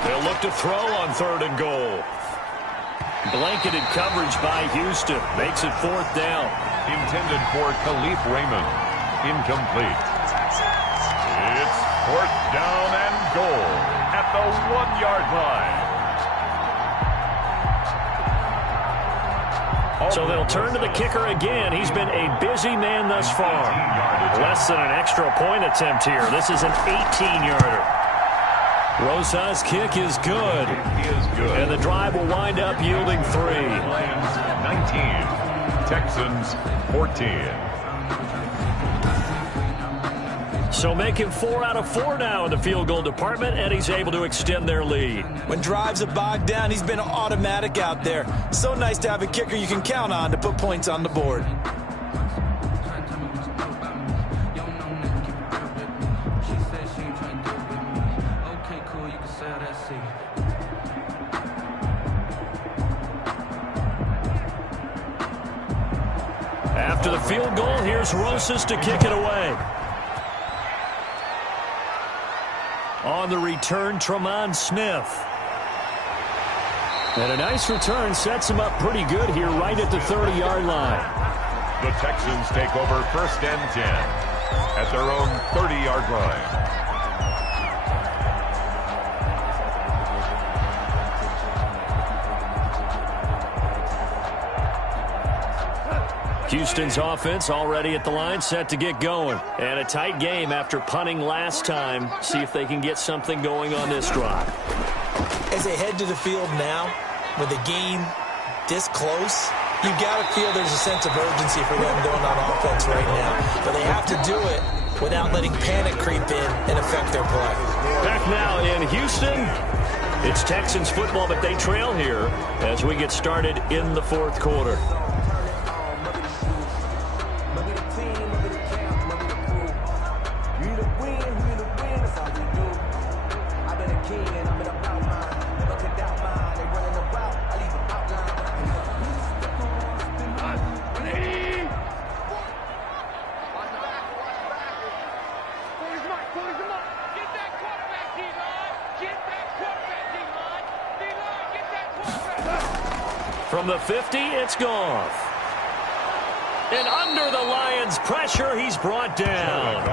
They'll look to throw on 3rd and goal. Blanketed coverage by Houston. Makes it 4th down. Intended for Khalif Raymond. Incomplete. It's 4th down and goal at the 1-yard line. So they'll turn to the kicker again. He's been a busy man thus far. Less than an extra point attempt here. This is an 18-yarder. Rosa's kick is good. And the drive will wind up yielding 3. Lions 19, Texans 14. So making 4 out of 4 now in the field goal department, and he's able to extend their lead. When drives are bogged down, he's been automatic out there. So nice to have a kicker you can count on to put points on the board. After the field goal, here's Rosas to kick it away. On the return, Tremont Smith. And a nice return sets him up pretty good here right at the 30-yard line. The Texans take over 1st and 10 at their own 30-yard line. Houston's offense already at the line, set to get going. And a tight game after punting last time. See if they can get something going on this drive. As they head to the field now, with the game this close, you've got to feel there's a sense of urgency for them going on offense right now. But they have to do it without letting panic creep in and affect their play. Back now in Houston, it's Texans football, but they trail here as we get started in the 4th quarter. From the 50, it's Goff. And under the Lions' pressure, he's brought down.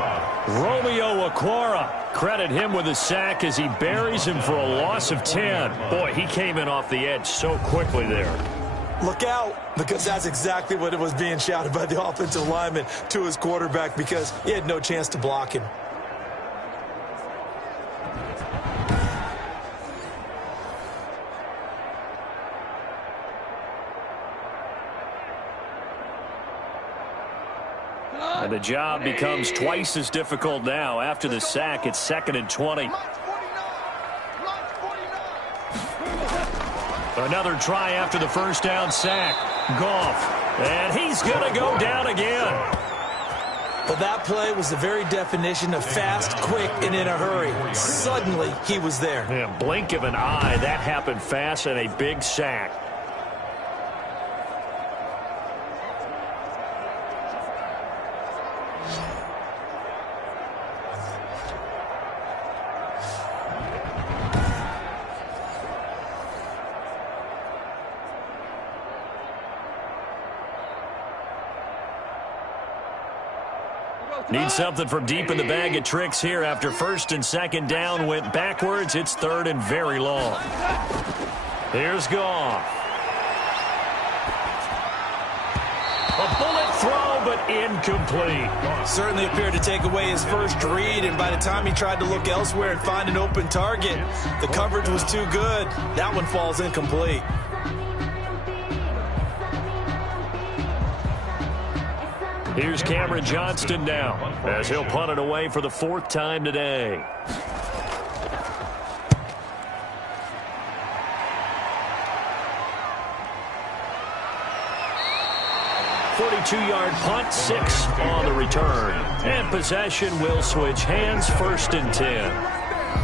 Romeo Okwara. Credit him with a sack as he buries him for a loss of 10. Boy, he came in off the edge so quickly there. Look out, because that's exactly what it was being shouted by the offensive lineman to his quarterback because he had no chance to block him. And the job becomes twice as difficult now. After the sack, it's 2nd and 20. Another try after the 1st down sack. Goff. And he's going to go down again. But that play was the very definition of fast, quick, and in a hurry. Suddenly, he was there. Yeah, blink of an eye. That happened fast and a big sack. Need something from deep in the bag of tricks here after 1st and 2nd down went backwards. It's 3rd and very long. Here's Goff. A bullet throw, but incomplete. Certainly appeared to take away his first read, and by the time he tried to look elsewhere and find an open target, the coverage was too good. That one falls incomplete. Here's Cameron Johnston now, as he'll punt it away for the 4th time today. Two-yard punt, 6 on the return. And possession will switch hands, 1st and 10.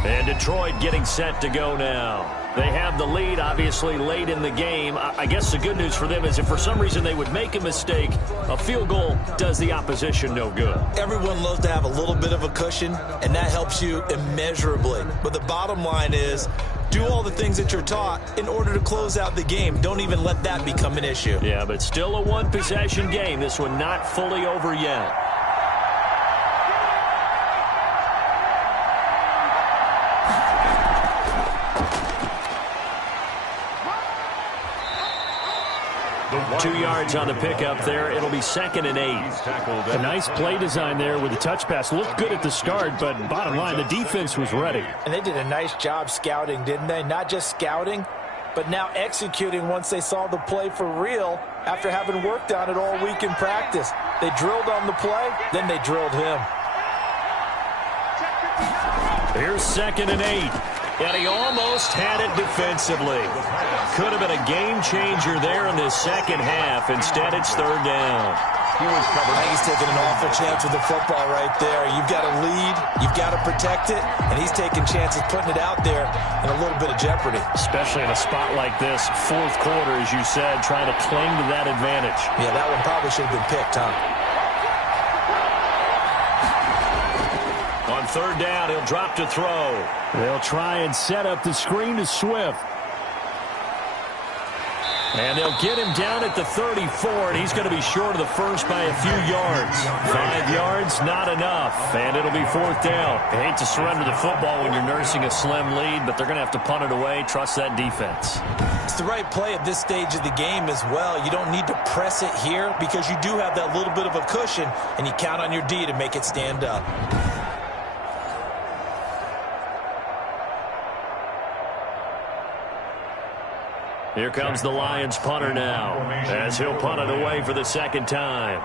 And Detroit getting set to go now. They have the lead, obviously, late in the game. I guess the good news for them is if for some reason they would make a mistake, a field goal does the opposition no good. Everyone loves to have a little bit of a cushion, and that helps you immeasurably. But the bottom line is, do all the things that you're taught in order to close out the game. Don't even let that become an issue. Yeah, but still a one-possession game. This one not fully over yet. Two yards on the pickup there. It'll be 2nd and 8. A nice play design there with the touch pass. Looked good at the start, but bottom line, the defense was ready. And they did a nice job scouting, didn't they? Not just scouting, but now executing once they saw the play for real after having worked on it all week in practice. They drilled on the play, then they drilled him. Here's 2nd and 8. And he almost had it defensively. Could have been a game changer there in this second half. Instead, it's 3rd down. He was covered. I think he's taking an awful chance with the football right there. You've got to lead, you've got to protect it, and he's taking chances putting it out there in a little bit of jeopardy. Especially in a spot like this, 4th quarter, as you said, trying to cling to that advantage. Yeah, that one probably should have been picked, huh? On 3rd down, he'll drop to throw. They'll try and set up the screen to Swift. And they'll get him down at the 34, and he's going to be short of the first by a few yards. 5 yards, not enough, and it'll be 4th down. I hate to surrender the football when you're nursing a slim lead, but they're going to have to punt it away. Trust that defense. It's the right play at this stage of the game as well. You don't need to press it here because you do have that little bit of a cushion, and you count on your D to make it stand up. Here comes the Lions punter now, as he'll punt it away for the 2nd time.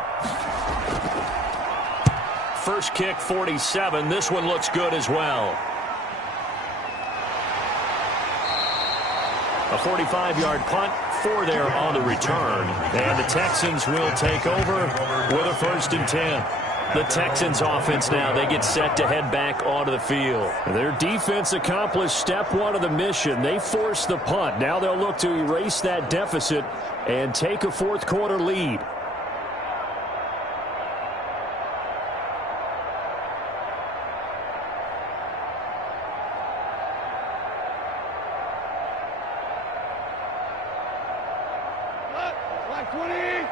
First kick, 47. This one looks good as well. A 45-yard punt, 4 there on the return. And the Texans will take over with a 1st and 10. The Texans offense now, they get set to head back onto the field. Their defense accomplished step 1 of the mission. They forced the punt. Now they'll look to erase that deficit and take a 4th quarter lead. Like 20.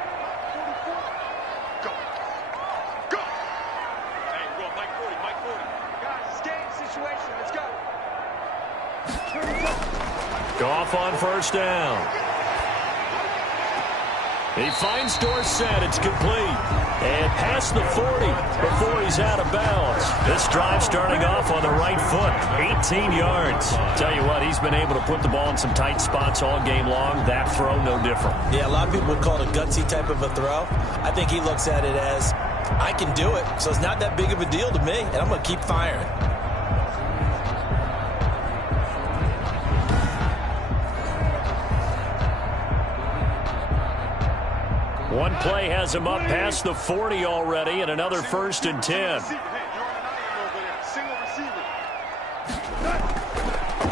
Goff on 1st down. He finds Dorsett. It's complete. And past the 40 before he's out of bounds. This drive starting off on the right foot. 18 yards. Tell you what, he's been able to put the ball in some tight spots all game long. That throw, no different. Yeah, a lot of people would call it a gutsy type of a throw. I think he looks at it as, I can do it, so it's not that big of a deal to me, and I'm going to keep firing. One play has him up past the 40 already, and another 1st and 10.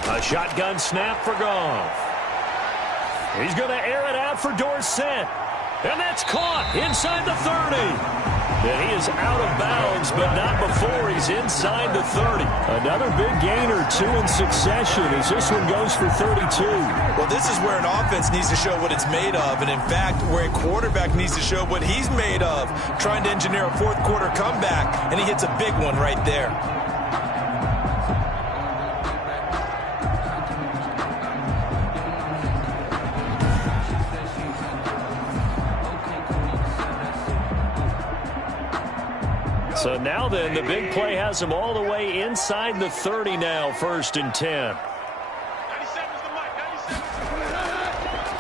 A shotgun snap for Goff. He's going to air it out for Dorsett. And that's caught inside the 30. And he is out of bounds, but not before he's inside the 30. Another big gainer, 2 in succession as this one goes for 32. Well, this is where an offense needs to show what it's made of, and in fact, where a quarterback needs to show what he's made of, trying to engineer a 4th quarter comeback, and he hits a big one right there. So now then, the big play has him all the way inside the 30 now, 1st and 10.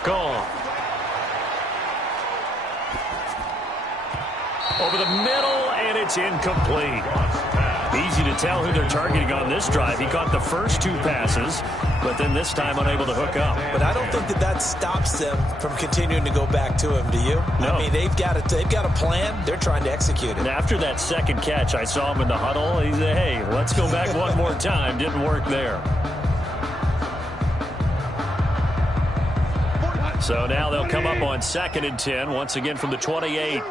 Gone. Over the middle, and it's incomplete. Easy to tell who they're targeting on this drive. He caught the first 2 passes, but then this time unable to hook up. But I don't think that stops them from continuing to go back to him, do you? No. I mean, they've got a plan. They're trying to execute it. And after that second catch, I saw him in the huddle. He said, hey, let's go back one more time. Didn't work there. So now they'll come up on 2nd and 10, once again from the 28.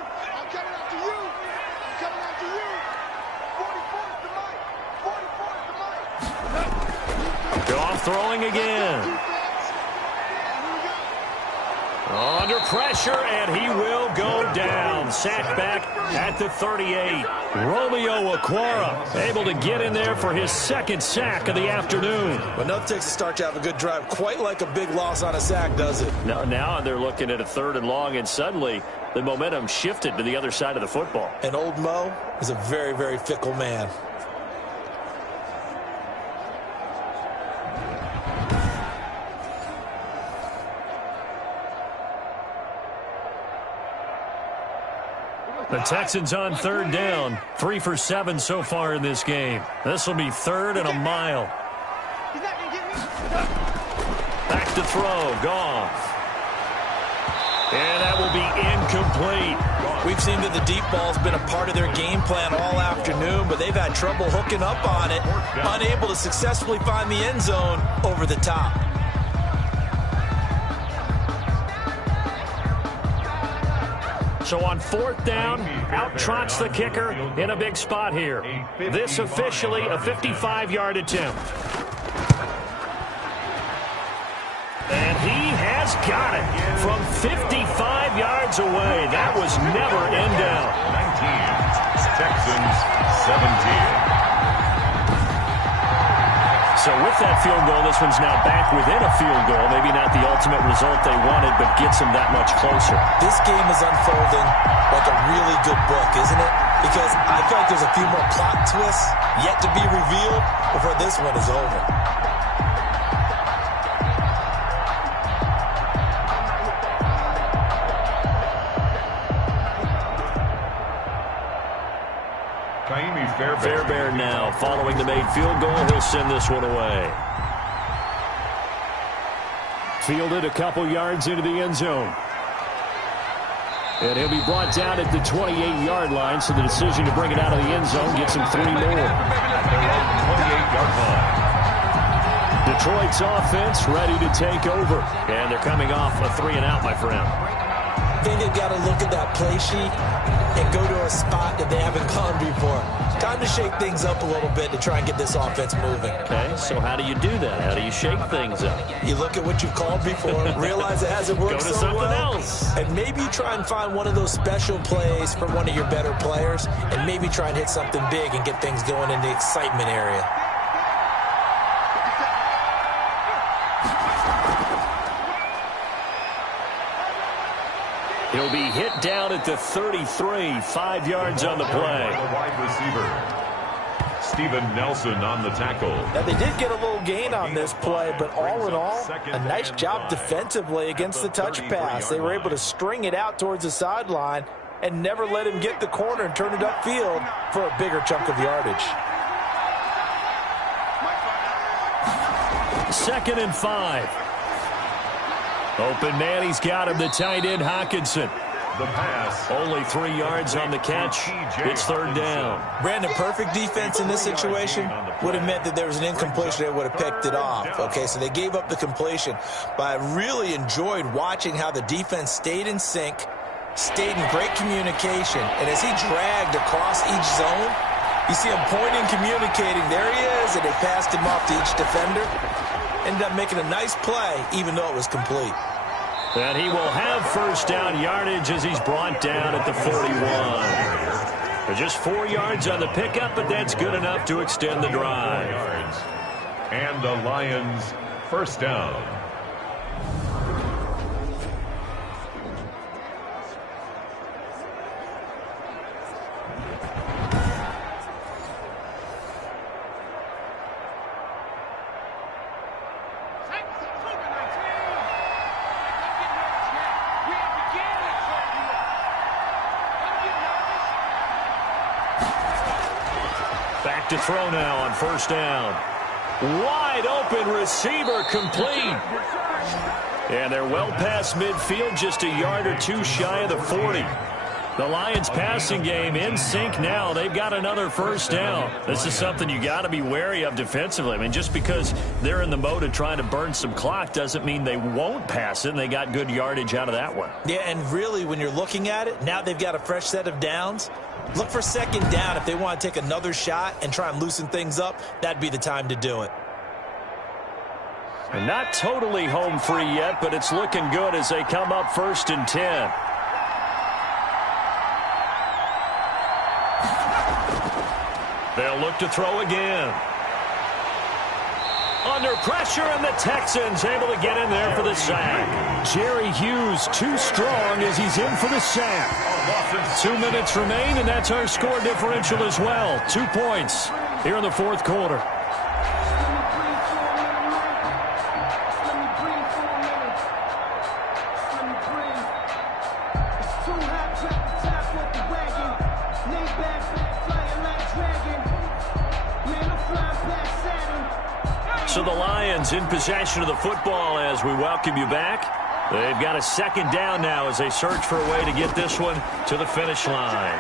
Throwing again. Under pressure, and he will go down. Sacked back at the 38. Romeo Okwara able to get in there for his 2nd sack of the afternoon. But no Texas start to have a good drive, quite like a big loss on a sack, does it? Now they're looking at a 3rd and long, and suddenly the momentum shifted to the other side of the football. And old Mo is a very, very fickle man. The Texans on 3rd down. 3 for 7 so far in this game. This will be 3rd and a mile. Back to throw. Goff. And that will be incomplete. We've seen that the deep ball's been a part of their game plan all afternoon, but they've had trouble hooking up on it, unable to successfully find the end zone over the top. So on 4th down, out trots the kicker in a big spot here. This officially a 55-yard attempt. And he has got it from 55 yards away. That was never in doubt. 19, Texans 17. So with that field goal, this one's now back within a field goal. Maybe not the ultimate result they wanted, but gets them that much closer. This game is unfolding like a really good book, isn't it? Because I feel like there's a few more plot twists yet to be revealed before this one is over. Fairbairn now following the made field goal. He'll send this one away. Fielded a couple yards into the end zone. And he'll be brought down at the 28-yard line, so the decision to bring it out of the end zone gets him 3 more. 28-yard line. Detroit's offense ready to take over. And they're coming off a 3-and-out, my friend. I think they've got to look at that play sheet and go to a spot that they haven't gone before. Time to shake things up a little bit to try and get this offense moving. Okay, so how do you do that? How do you shake things up? You look at what you've called before, realize it hasn't worked Go to so something well, else. and maybe try and find one of those special plays for one of your better players, and maybe try and hit something big and get things going in the excitement area. He'll be hit down at the 33, 5 yards on the play. The wide receiver, Steven Nelson on the tackle. Now, they did get a little gain on this play, but all in all, a nice job defensively against the touch pass. They were able to string it out towards the sideline and never let him get the corner and turn it upfield for a bigger chunk of yardage. 2nd and 5. Open man, he's got him, the tight end, Hockenson. The pass. Only 3 yards on the catch. It's 3rd down. Brandon, perfect defense in this situation would have meant that there was an incompletion. They would have picked it off. Okay, so they gave up the completion. But I really enjoyed watching how the defense stayed in sync, stayed in great communication. And as he dragged across each zone, you see him pointing, communicating. There he is, and they passed him off to each defender. Ended up making a nice play, even though it was complete. And he will have 1st down yardage as he's brought down at the 41. Just 4 yards on the pickup, but that's good enough to extend the drive. And the Lions 1st down. Back to throw now on first down. Wide open receiver complete. And they're well past midfield, just a yard or two shy of the 40. The Lions passing game in sync now. They've got another first down. This is something you got to be wary of defensively. I mean, just because they're in the mode of trying to burn some clock doesn't mean they won't pass it, and they got good yardage out of that one. Yeah, and really, when you're looking at it, now they've got a fresh set of downs. Look for second down. If they want to take another shot and try and loosen things up, that'd be the time to do it. And not totally home free yet, but it's looking good as they come up 1st and 10. They'll look to throw again. Under pressure, and the Texans able to get in there for the sack. Jerry Hughes too strong as he's in for the sack. 2 minutes remain, and that's our score differential as well. 2 points here in the fourth quarter. So the Lions in possession of the football as we welcome you back. They've got a second down now as they search for a way to get this one to the finish line.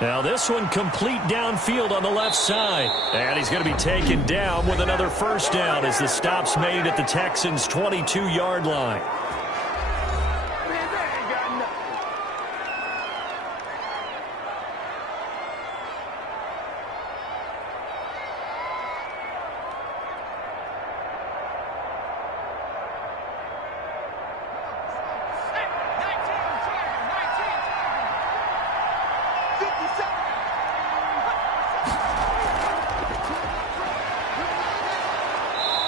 Now this one complete downfield on the left side. And he's going to be taken down with another first down as the stop's made at the Texans' 22-yard line.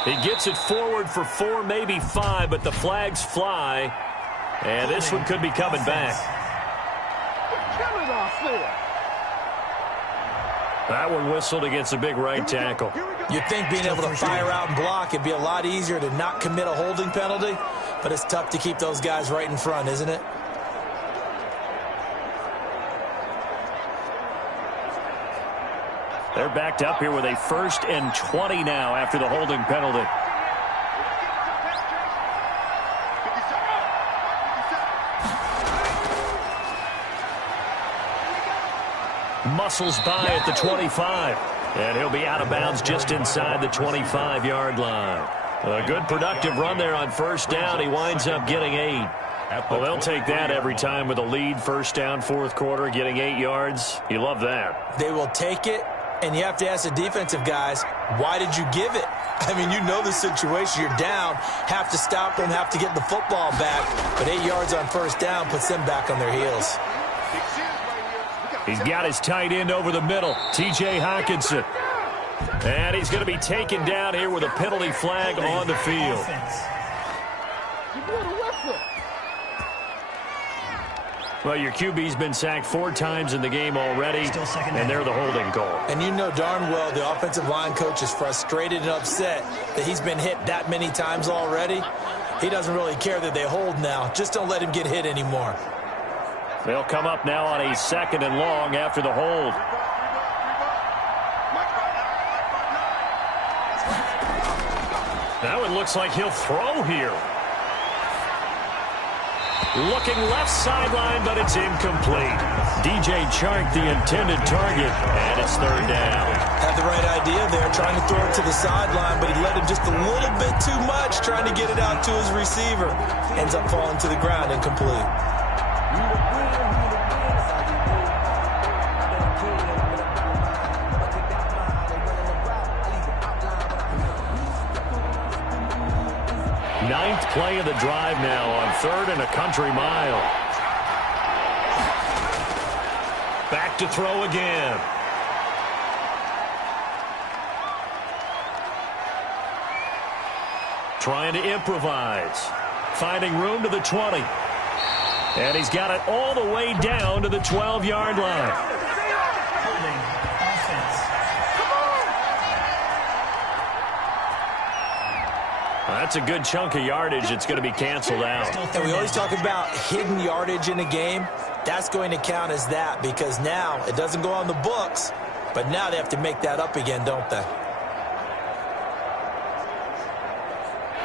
He gets it forward for 4, maybe 5, but the flags fly. And this one could be coming back. That one whistled against a big right tackle. You'd think being able to fire out and block, it'd be a lot easier to not commit a holding penalty, but it's tough to keep those guys right in front, isn't it? They're backed up here with a 1st and 20 now after the holding penalty. Muscles by at the 25. And he'll be out of bounds just inside the 25-yard line. A good productive run there on first down. He winds up getting 8. Well, they'll take that every time with a lead. First down, fourth quarter, getting 8 yards. You love that. They will take it. And you have to ask the defensive guys, why did you give it? I mean, you know the situation. You're down, have to stop them, have to get the football back. But 8 yards on first down puts them back on their heels. He's got his tight end over the middle, T.J. Hawkinson. And he's going to be taken down here with a penalty flag on the field. Well, your QB's been sacked 4 times in the game already, and they're the holding call. And you know darn well the offensive line coach is frustrated and upset that he's been hit that many times already. He doesn't really care that they hold now. Just don't let him get hit anymore. They'll come up now on a 2nd and long after the hold. That one looks like he'll throw here. Looking left sideline, but it's incomplete. DJ Chark, the intended target, and it's 3rd down. Had the right idea there, trying to throw it to the sideline, but he let him just a little bit too much, trying to get it out to his receiver. Ends up falling to the ground, incomplete. Ninth play of the drive now on 3rd and a country mile. Back to throw again. Trying to improvise. Finding room to the 20. And he's got it all the way down to the 12-yard line. That's a good chunk of yardage. It's going to be canceled out. And we always talk about hidden yardage in a game. That's going to count as that because now it doesn't go on the books, but now they have to make that up again, don't they?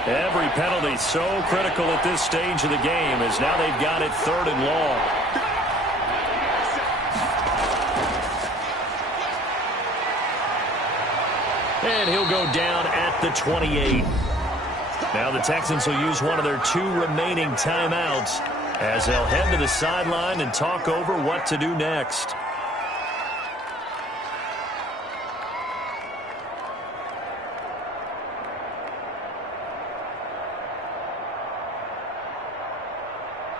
Every penalty so critical at this stage of the game as now they've got it 3rd and long. And he'll go down at the 28. Now the Texans will use one of their 2 remaining timeouts as they'll head to the sideline and talk over what to do next.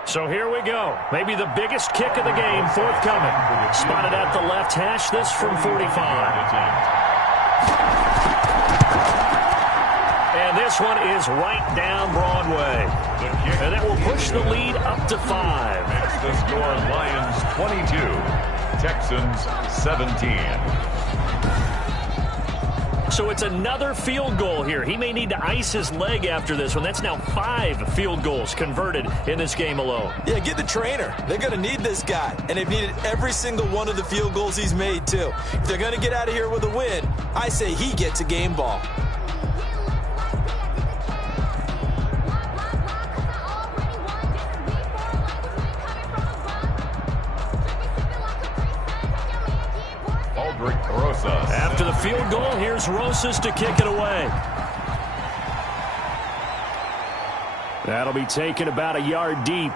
So here we go. Maybe the biggest kick of the game forthcoming. Spotted at the left hash. This from 45. And this one is right down Broadway. And that will push the lead up to 5. Makes the score Lions 22, Texans 17. So it's another field goal here. He may need to ice his leg after this one. That's now 5 field goals converted in this game alone. Yeah, get the trainer. They're going to need this guy. And they've needed every single one of the field goals he's made, too. If they're going to get out of here with a win, I say he gets a game ball. After the field goal, here's Rosas to kick it away. That'll be taken about a yard deep.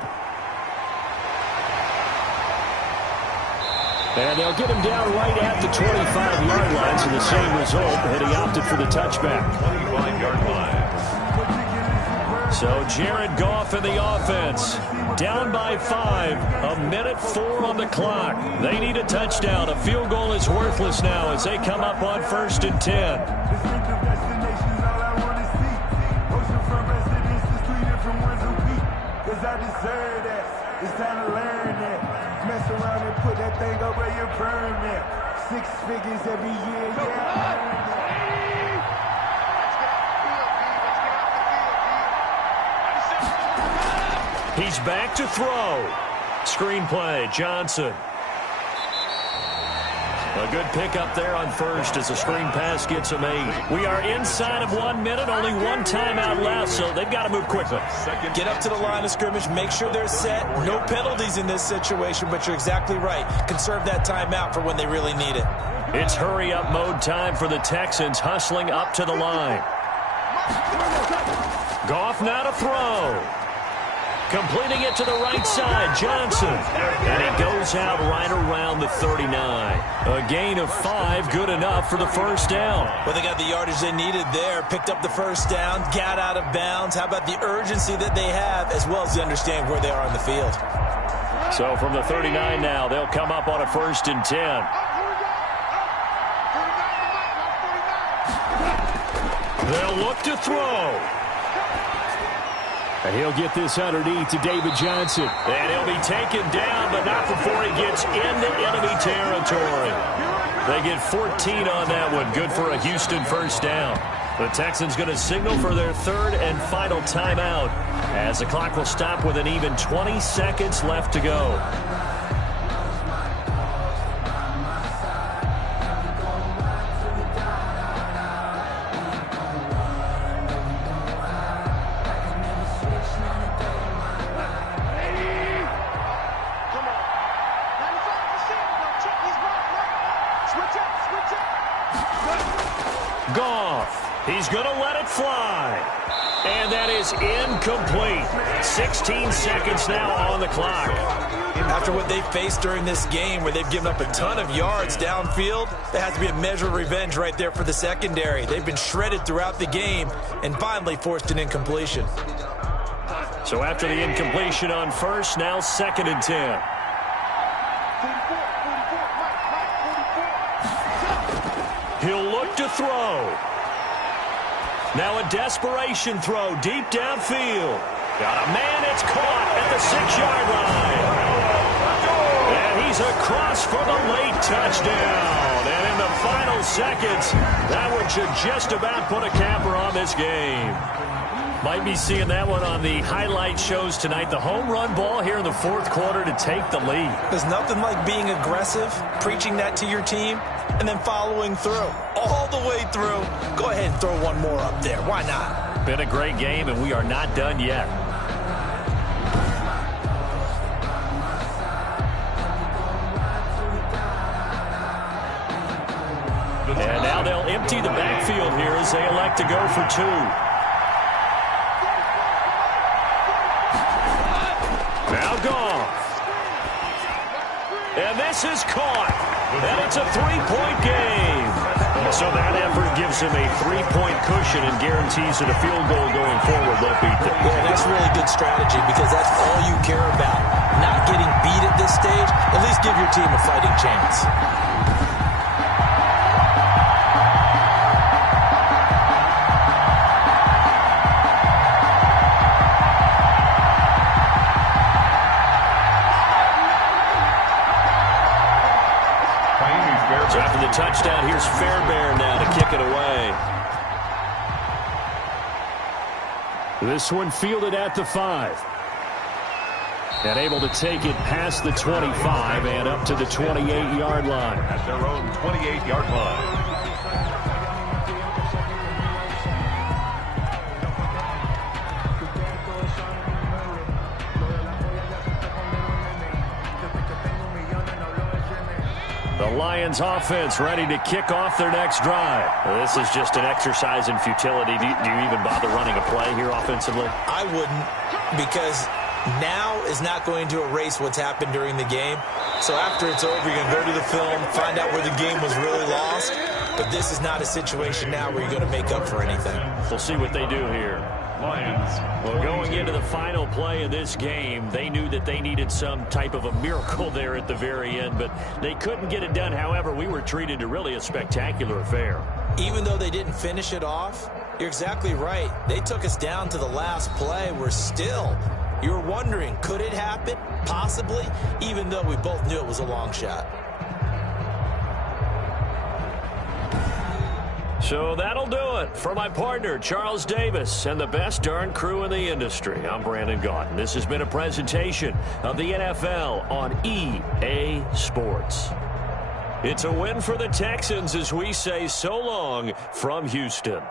And they'll get him down right at the 25-yard line, so the same result, and he opted for the touchback. 25-yard line. So Jared Goff in the offense. Down by 5. 1:04 on the clock. They need a touchdown. A field goal is worthless now as they come up on 1st and 10. It's time to learn that. Mess around and put that thing over your permit. 6 figures every year, yeah. He's back to throw. Screenplay, Johnson. A good pickup there on 1st as the screen pass gets him 8. We are inside of 1 minute, only 1 timeout left, so they've got to move quickly. Get up to the line of scrimmage, make sure they're set. No penalties in this situation, but you're exactly right. Conserve that timeout for when they really need it. It's hurry-up mode time for the Texans, hustling up to the line. Goff now to throw. Completing it to the right side, Johnson. And he goes out right around the 39. A gain of 5, good enough for the first down. Well, they got the yardage they needed there, picked up the first down, got out of bounds. How about the urgency that they have, as well as they understand where they are on the field. So from the 39 now, they'll come up on a 1st and 10. They'll look to throw. And he'll get this underneath to David Johnson. And he'll be taken down, but not before he gets into enemy territory. They get 14 on that one. Good for a Houston first down. The Texans going to signal for their 3rd and final timeout as the clock will stop with an even 20 seconds left to go. He's going to let it fly. And that is incomplete. 16 seconds now on the clock. After what they faced during this game where they've given up a ton of yards downfield, there has to be a measure of revenge right there for the secondary. They've been shredded throughout the game and finally forced an incompletion. So after the incompletion on 1st, now 2nd and 10. He'll look to throw. Now a desperation throw deep downfield. Got a man, it's caught at the 6-yard line. And he's across for the late touchdown. And in the final seconds, that one should just about put a capper on this game. Might be seeing that one on the highlight shows tonight. The home run ball here in the fourth quarter to take the lead. There's nothing like being aggressive, preaching that to your team, and then following through. All the way through. Go ahead and throw one more up there. Why not? Been a great game, and we are not done yet. And now they'll empty the backfield here as they elect to go for two. Now gone. And this is caught. And it's a three-point game. So that effort gives him a three-point cushion and guarantees that a field goal going forward won't beat them. Yeah, that's really good strategy because that's all you care about. Not getting beat at this stage. At least give your team a fighting chance. So after the touchdown, here's Fairbairn now to kick it away. This one fielded at the 5. And able to take it past the 25 and up to the 28-yard line. At their own 28-yard line. The Lions offense ready to kick off their next drive. Well, this is just an exercise in futility. Do you even bother running a play here offensively? I wouldn't, because now is not going to erase what's happened during the game. So after it's over, you're going to go to the film, find out where the game was really lost. But this is not a situation now where you're going to make up for anything. We'll see what they do here. Lions. Well, going into the final play of this game, they knew that they needed some type of a miracle there at the very end, but they couldn't get it done. However, we were treated to really a spectacular affair. Even though they didn't finish it off, you're exactly right. They took us down to the last play. You were wondering, could it happen? Possibly, even though we both knew it was a long shot. So that'll do it. For my partner, Charles Davis, and the best darn crew in the industry, I'm Brandon Gaudin. This has been a presentation of the NFL on EA Sports. It's a win for the Texans as we say so long from Houston.